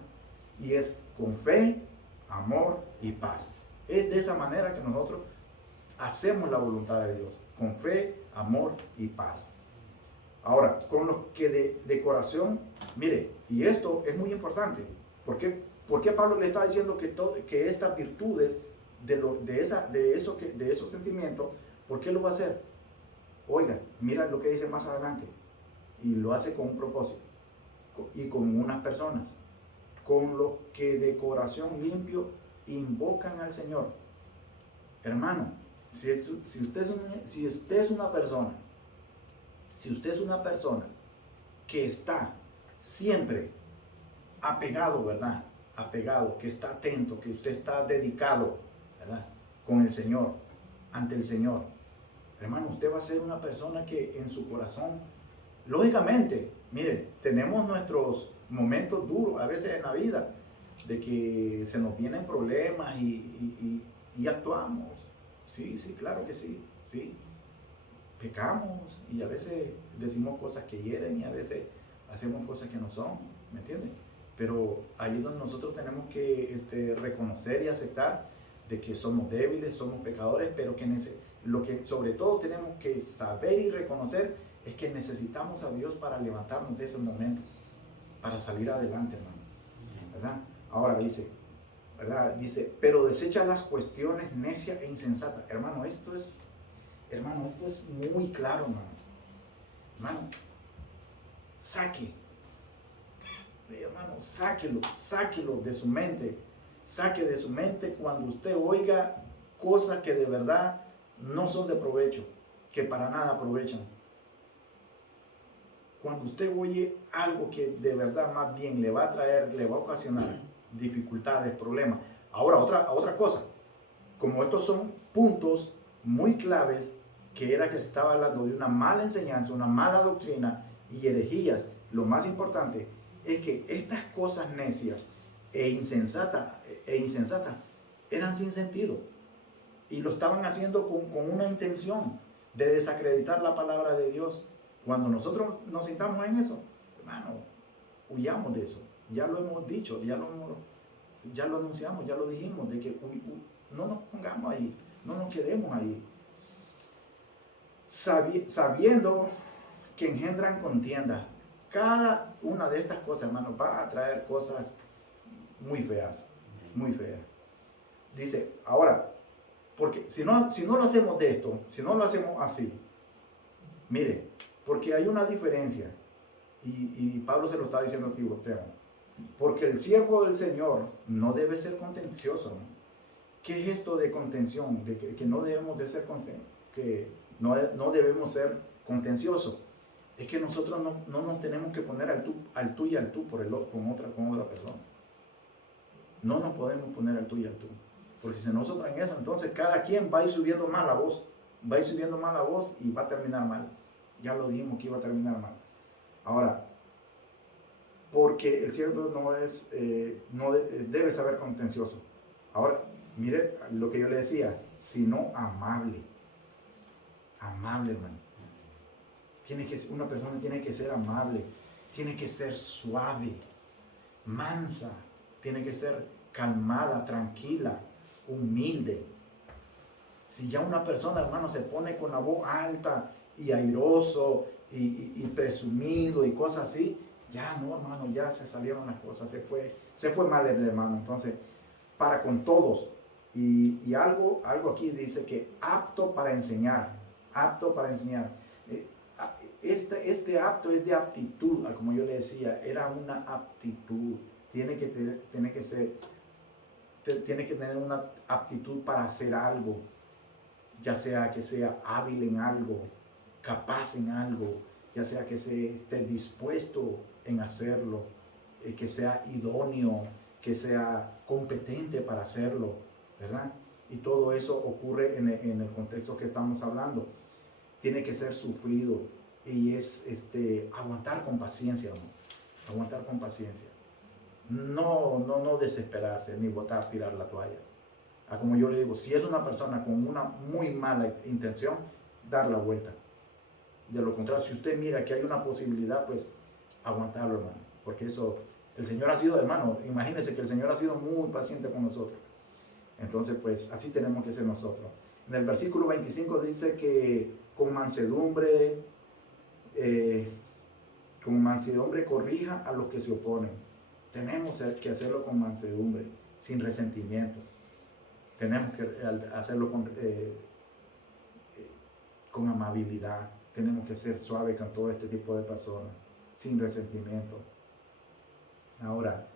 Y es con fe, amor y paz. Es de esa manera que nosotros hacemos la voluntad de Dios. Con fe, amor y paz. Ahora, con los que de corazón, mire, y esto es muy importante. ¿Por qué Pablo le está diciendo que estas virtudes, de esos sentimientos, ¿por qué lo va a hacer? Oiga, mira lo que dice más adelante. Y lo hace con un propósito. Y con unas personas. Con los que de corazón limpio invocan al Señor. Hermano, si usted es una persona que está siempre apegado, ¿verdad? Apegado, que está atento, que usted está dedicado, ¿verdad? Con el Señor, ante el Señor. Hermano, usted va a ser una persona que en su corazón, lógicamente, mire, tenemos nuestros momentos duros a veces en la vida, de que se nos vienen problemas y actuamos. Sí, claro que sí. Pecamos y a veces decimos cosas que hieren y a veces hacemos cosas que no son, ¿me entiendes? Pero ahí es donde nosotros tenemos que reconocer y aceptar de que somos débiles, somos pecadores, pero que lo que sobre todo tenemos que saber y reconocer es que necesitamos a Dios para levantarnos de ese momento, para salir adelante, hermano, ¿verdad? Ahora dice, ¿verdad? Dice, pero desecha las cuestiones necias e insensatas. Hermano, esto es muy claro, hermano. Sáquelo de su mente. Saque de su mente cuando usted oiga cosas que de verdad no son de provecho, que para nada aprovechan. Cuando usted oye algo que de verdad más bien le va a ocasionar dificultades, problemas. Ahora, otra cosa, como estos son puntos muy claves, que era que se estaba hablando de una mala enseñanza, una mala doctrina y herejías, lo más importante es que estas cosas necias e insensatas eran sin sentido y lo estaban haciendo con una intención de desacreditar la palabra de Dios. Cuando nosotros nos sintamos en eso, hermano, huyamos de eso. Ya lo hemos dicho, ya lo anunciamos, ya lo dijimos, de que no nos pongamos ahí, no nos quedemos ahí. Sabiendo que engendran contienda. Cada una de estas cosas, hermano, va a traer cosas muy feas, muy feas. Dice, ahora, Porque si no lo hacemos de esto, si no lo hacemos así, mire, porque hay una diferencia, y Pablo se lo está diciendo a Timoteo, porque el siervo del Señor no debe ser contencioso, ¿no? ¿Qué es esto de contención? De que no debemos de ser no debemos ser contenciosos. Es que nosotros no nos tenemos que poner al tú y al tú con otra persona. No nos podemos poner al tú y al tú. Porque si nosotros en eso, entonces cada quien va a ir subiendo más la voz. Va a ir subiendo más la voz y va a terminar mal. Ya lo dijimos que iba a terminar mal. Ahora, porque el siervo debe saber contencioso. Ahora, mire lo que yo le decía, sino amable. Amable, hermano. Una persona tiene que ser amable, tiene que ser suave, mansa, tiene que ser calmada, tranquila, humilde. Si ya una persona, hermano, se pone con la voz alta y airoso y presumido y cosas así, ya no, hermano, ya se salieron las cosas, se fue mal el hermano. Entonces, para con todos. Y algo aquí dice que apto para enseñar. Este apto es de aptitud, como yo le decía, era una aptitud. Tiene que tener una aptitud para hacer algo, ya sea que sea hábil en algo, capaz en algo, ya sea que esté dispuesto en hacerlo, que sea idóneo, que sea competente para hacerlo, ¿verdad? Y todo eso ocurre en el contexto que estamos hablando. Tiene que ser sufrido y es aguantar con paciencia, ¿no? Aguantar con paciencia. No desesperarse ni tirar la toalla. Como yo le digo, si es una persona con una muy mala intención, dar la vuelta. De lo contrario, si usted mira que hay una posibilidad, pues aguantarlo, hermano. Porque eso, el Señor ha sido, hermano, imagínense que el Señor ha sido muy paciente con nosotros. Entonces, pues así tenemos que ser nosotros. En el versículo 25 dice que con mansedumbre corrija a los que se oponen. Tenemos que hacerlo con mansedumbre, sin resentimiento. Tenemos que hacerlo con amabilidad. Tenemos que ser suaves con todo este tipo de personas, sin resentimiento. Ahora,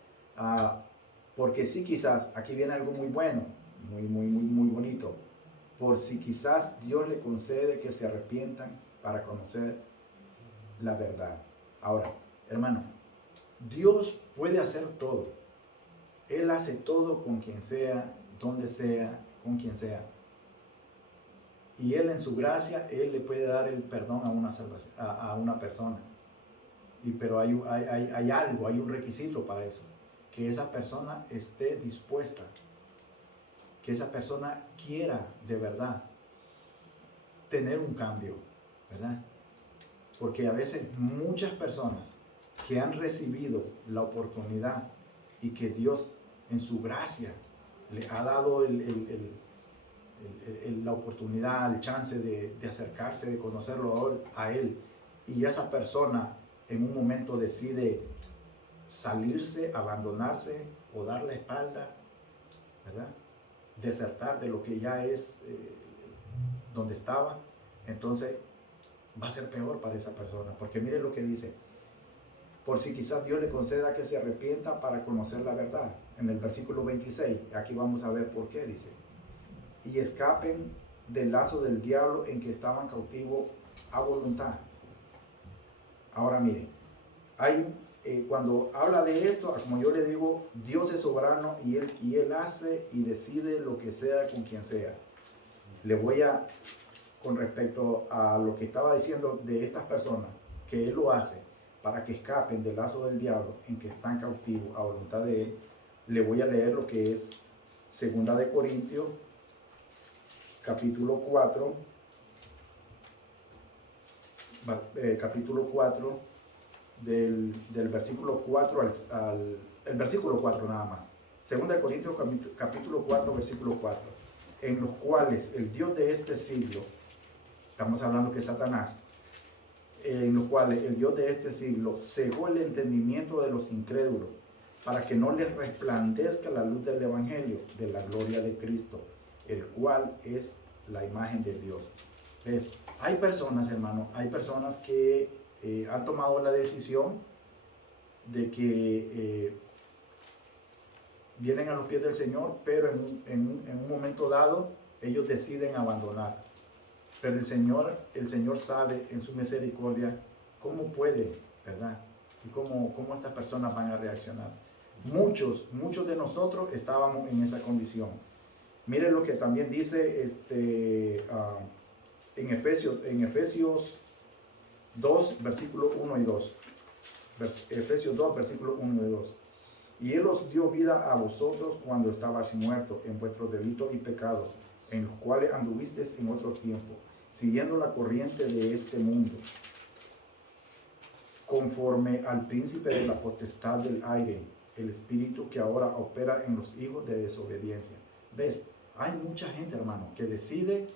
porque si quizás, aquí viene algo muy bueno, muy bonito. Por si quizás Dios le concede que se arrepientan para conocer la verdad. Ahora, hermano, Dios puede hacer todo. Él hace todo con quien sea, donde sea, con quien sea. Y Él en su gracia, Él le puede dar el perdón a una persona. Pero hay algo, hay un requisito para eso. Que esa persona esté dispuesta. Que esa persona quiera de verdad tener un cambio, ¿verdad? Porque a veces muchas personas que han recibido la oportunidad y que Dios en su gracia le ha dado la oportunidad, el chance de acercarse, de conocerlo a Él, y esa persona en un momento decide salirse, abandonarse o dar la espalda, ¿verdad? Desertar de lo que ya es donde estaba, entonces va a ser peor para esa persona, porque mire lo que dice: por si quizás Dios le conceda que se arrepienta para conocer la verdad. En el versículo 26, aquí vamos a ver por qué, dice: y escapen del lazo del diablo en que estaban cautivos a voluntad. Ahora mire, cuando habla de esto, como yo le digo, Dios es soberano y Él hace y decide lo que sea con quien sea. Le voy con respecto a lo que estaba diciendo de estas personas, que Él lo hace para que escapen del lazo del diablo en que están cautivos a voluntad de Él, le voy a leer lo que es 2 de Corintios, capítulo 4, del versículo 4 el versículo 4 nada más. 2 de Corintios capítulo 4, versículo 4. En los cuales el Dios de este siglo, estamos hablando que es Satanás, en los cuales el Dios de este siglo cegó el entendimiento de los incrédulos, para que no les resplandezca la luz del Evangelio de la gloria de Cristo, el cual es la imagen de Dios. ¿Ves? Hay personas, hermano, hay personas que han tomado la decisión de que vienen a los pies del Señor, pero en un momento dado ellos deciden abandonar. Pero el Señor sabe en su misericordia cómo puede, ¿verdad? Y cómo estas personas van a reaccionar. Muchos de nosotros estábamos en esa condición. Mire lo que también dice en Efesios 2, versículo 1 y 2. Efesios 2, versículo 1 y 2. Y Él os dio vida a vosotros cuando estabais muertos en vuestros delitos y pecados, en los cuales anduvisteis en otro tiempo, siguiendo la corriente de este mundo, conforme al príncipe de la potestad del aire, el espíritu que ahora opera en los hijos de desobediencia. ¿Ves? Hay mucha gente, hermano, que decide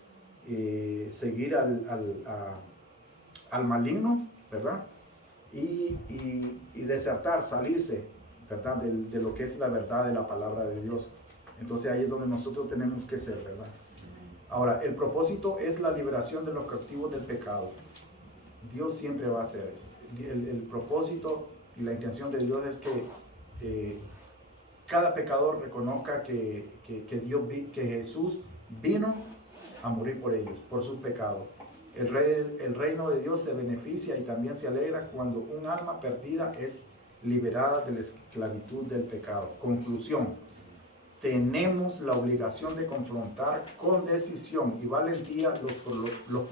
seguir al maligno, ¿verdad? Y desertar, salirse, ¿verdad? De lo que es la verdad de la palabra de Dios. Entonces ahí es donde nosotros tenemos que ser, ¿verdad? Ahora, el propósito es la liberación de los cautivos del pecado. Dios siempre va a hacer eso. El propósito y la intención de Dios es que cada pecador reconozca que Jesús vino a morir por ellos, por sus pecados. El reino de Dios se beneficia y también se alegra cuando un alma perdida es liberada de la esclavitud del pecado. Conclusión: tenemos la obligación de confrontar con decisión y valentía los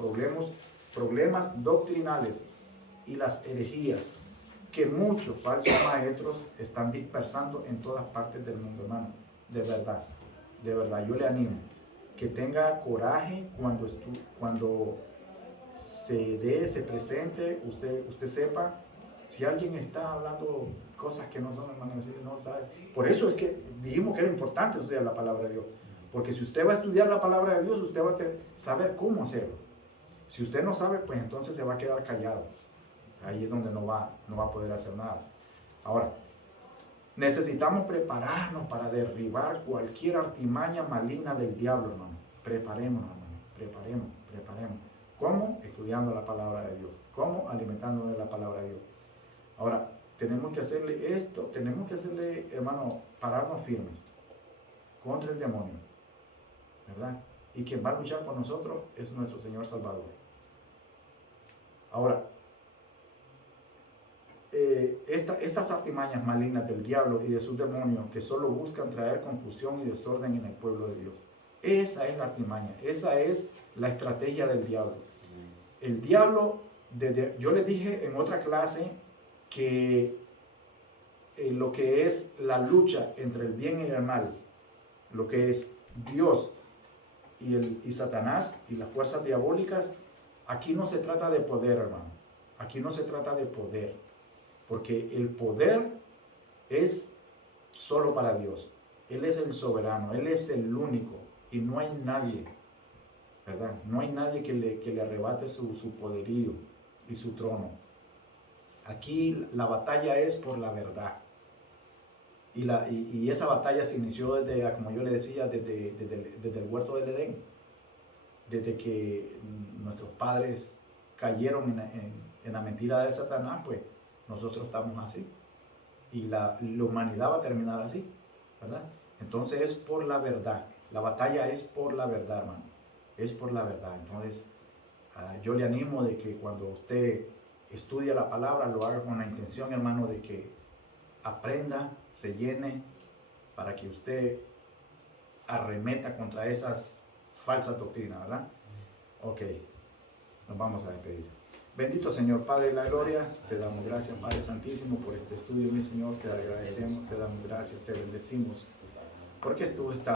problemas doctrinales y las herejías que muchos falsos maestros están dispersando en todas partes del mundo, hermano. De verdad, yo le animo que tenga coraje cuando se presente, usted sepa, si alguien está hablando cosas que no son, hermano, no sabes. Por eso es que dijimos que era importante estudiar la palabra de Dios, porque si usted va a estudiar la palabra de Dios, usted va a saber cómo hacerlo. Si usted no sabe, pues entonces se va a quedar callado. Ahí es donde no va a poder hacer nada. Ahora, necesitamos prepararnos para derribar cualquier artimaña maligna del diablo, hermano. Preparémonos, hermano. Preparemos. ¿Cómo? Estudiando la palabra de Dios. ¿Cómo? Alimentándonos de la palabra de Dios. Ahora, tenemos que hacerle esto, hermano, pararnos firmes contra el demonio, ¿verdad? Y quien va a luchar por nosotros es nuestro Señor Salvador. Ahora, estas artimañas malignas del diablo y de sus demonios que solo buscan traer confusión y desorden en el pueblo de Dios. Esa es la artimaña, esa es la estrategia del diablo. El diablo, yo les dije en otra clase que lo que es la lucha entre el bien y el mal, lo que es Dios y Satanás y las fuerzas diabólicas, aquí no se trata de poder, hermano. Aquí no se trata de poder. Porque el poder es solo para Dios. Él es el soberano, Él es el único. Y no hay nadie, ¿verdad? No hay nadie que le arrebate su poderío y su trono. Aquí la batalla es por la verdad. Y esa batalla se inició desde, como yo le decía, desde el huerto del Edén. Desde que nuestros padres cayeron en la mentira de Satanás, pues nosotros estamos así. Y la humanidad va a terminar así, ¿verdad? Entonces es por la verdad. La batalla es por la verdad, hermano. Es por la verdad. Entonces yo le animo de que cuando usted estudia la palabra, lo haga con la intención, hermano, de que aprenda, se llene, para que usted arremeta contra esas falsas doctrinas, ¿verdad? Ok, nos vamos a despedir. Bendito Señor, Padre de la gloria, te damos gracias, Padre Santísimo, por este estudio, mi Señor, te agradecemos, te damos gracias, te bendecimos, porque tú estás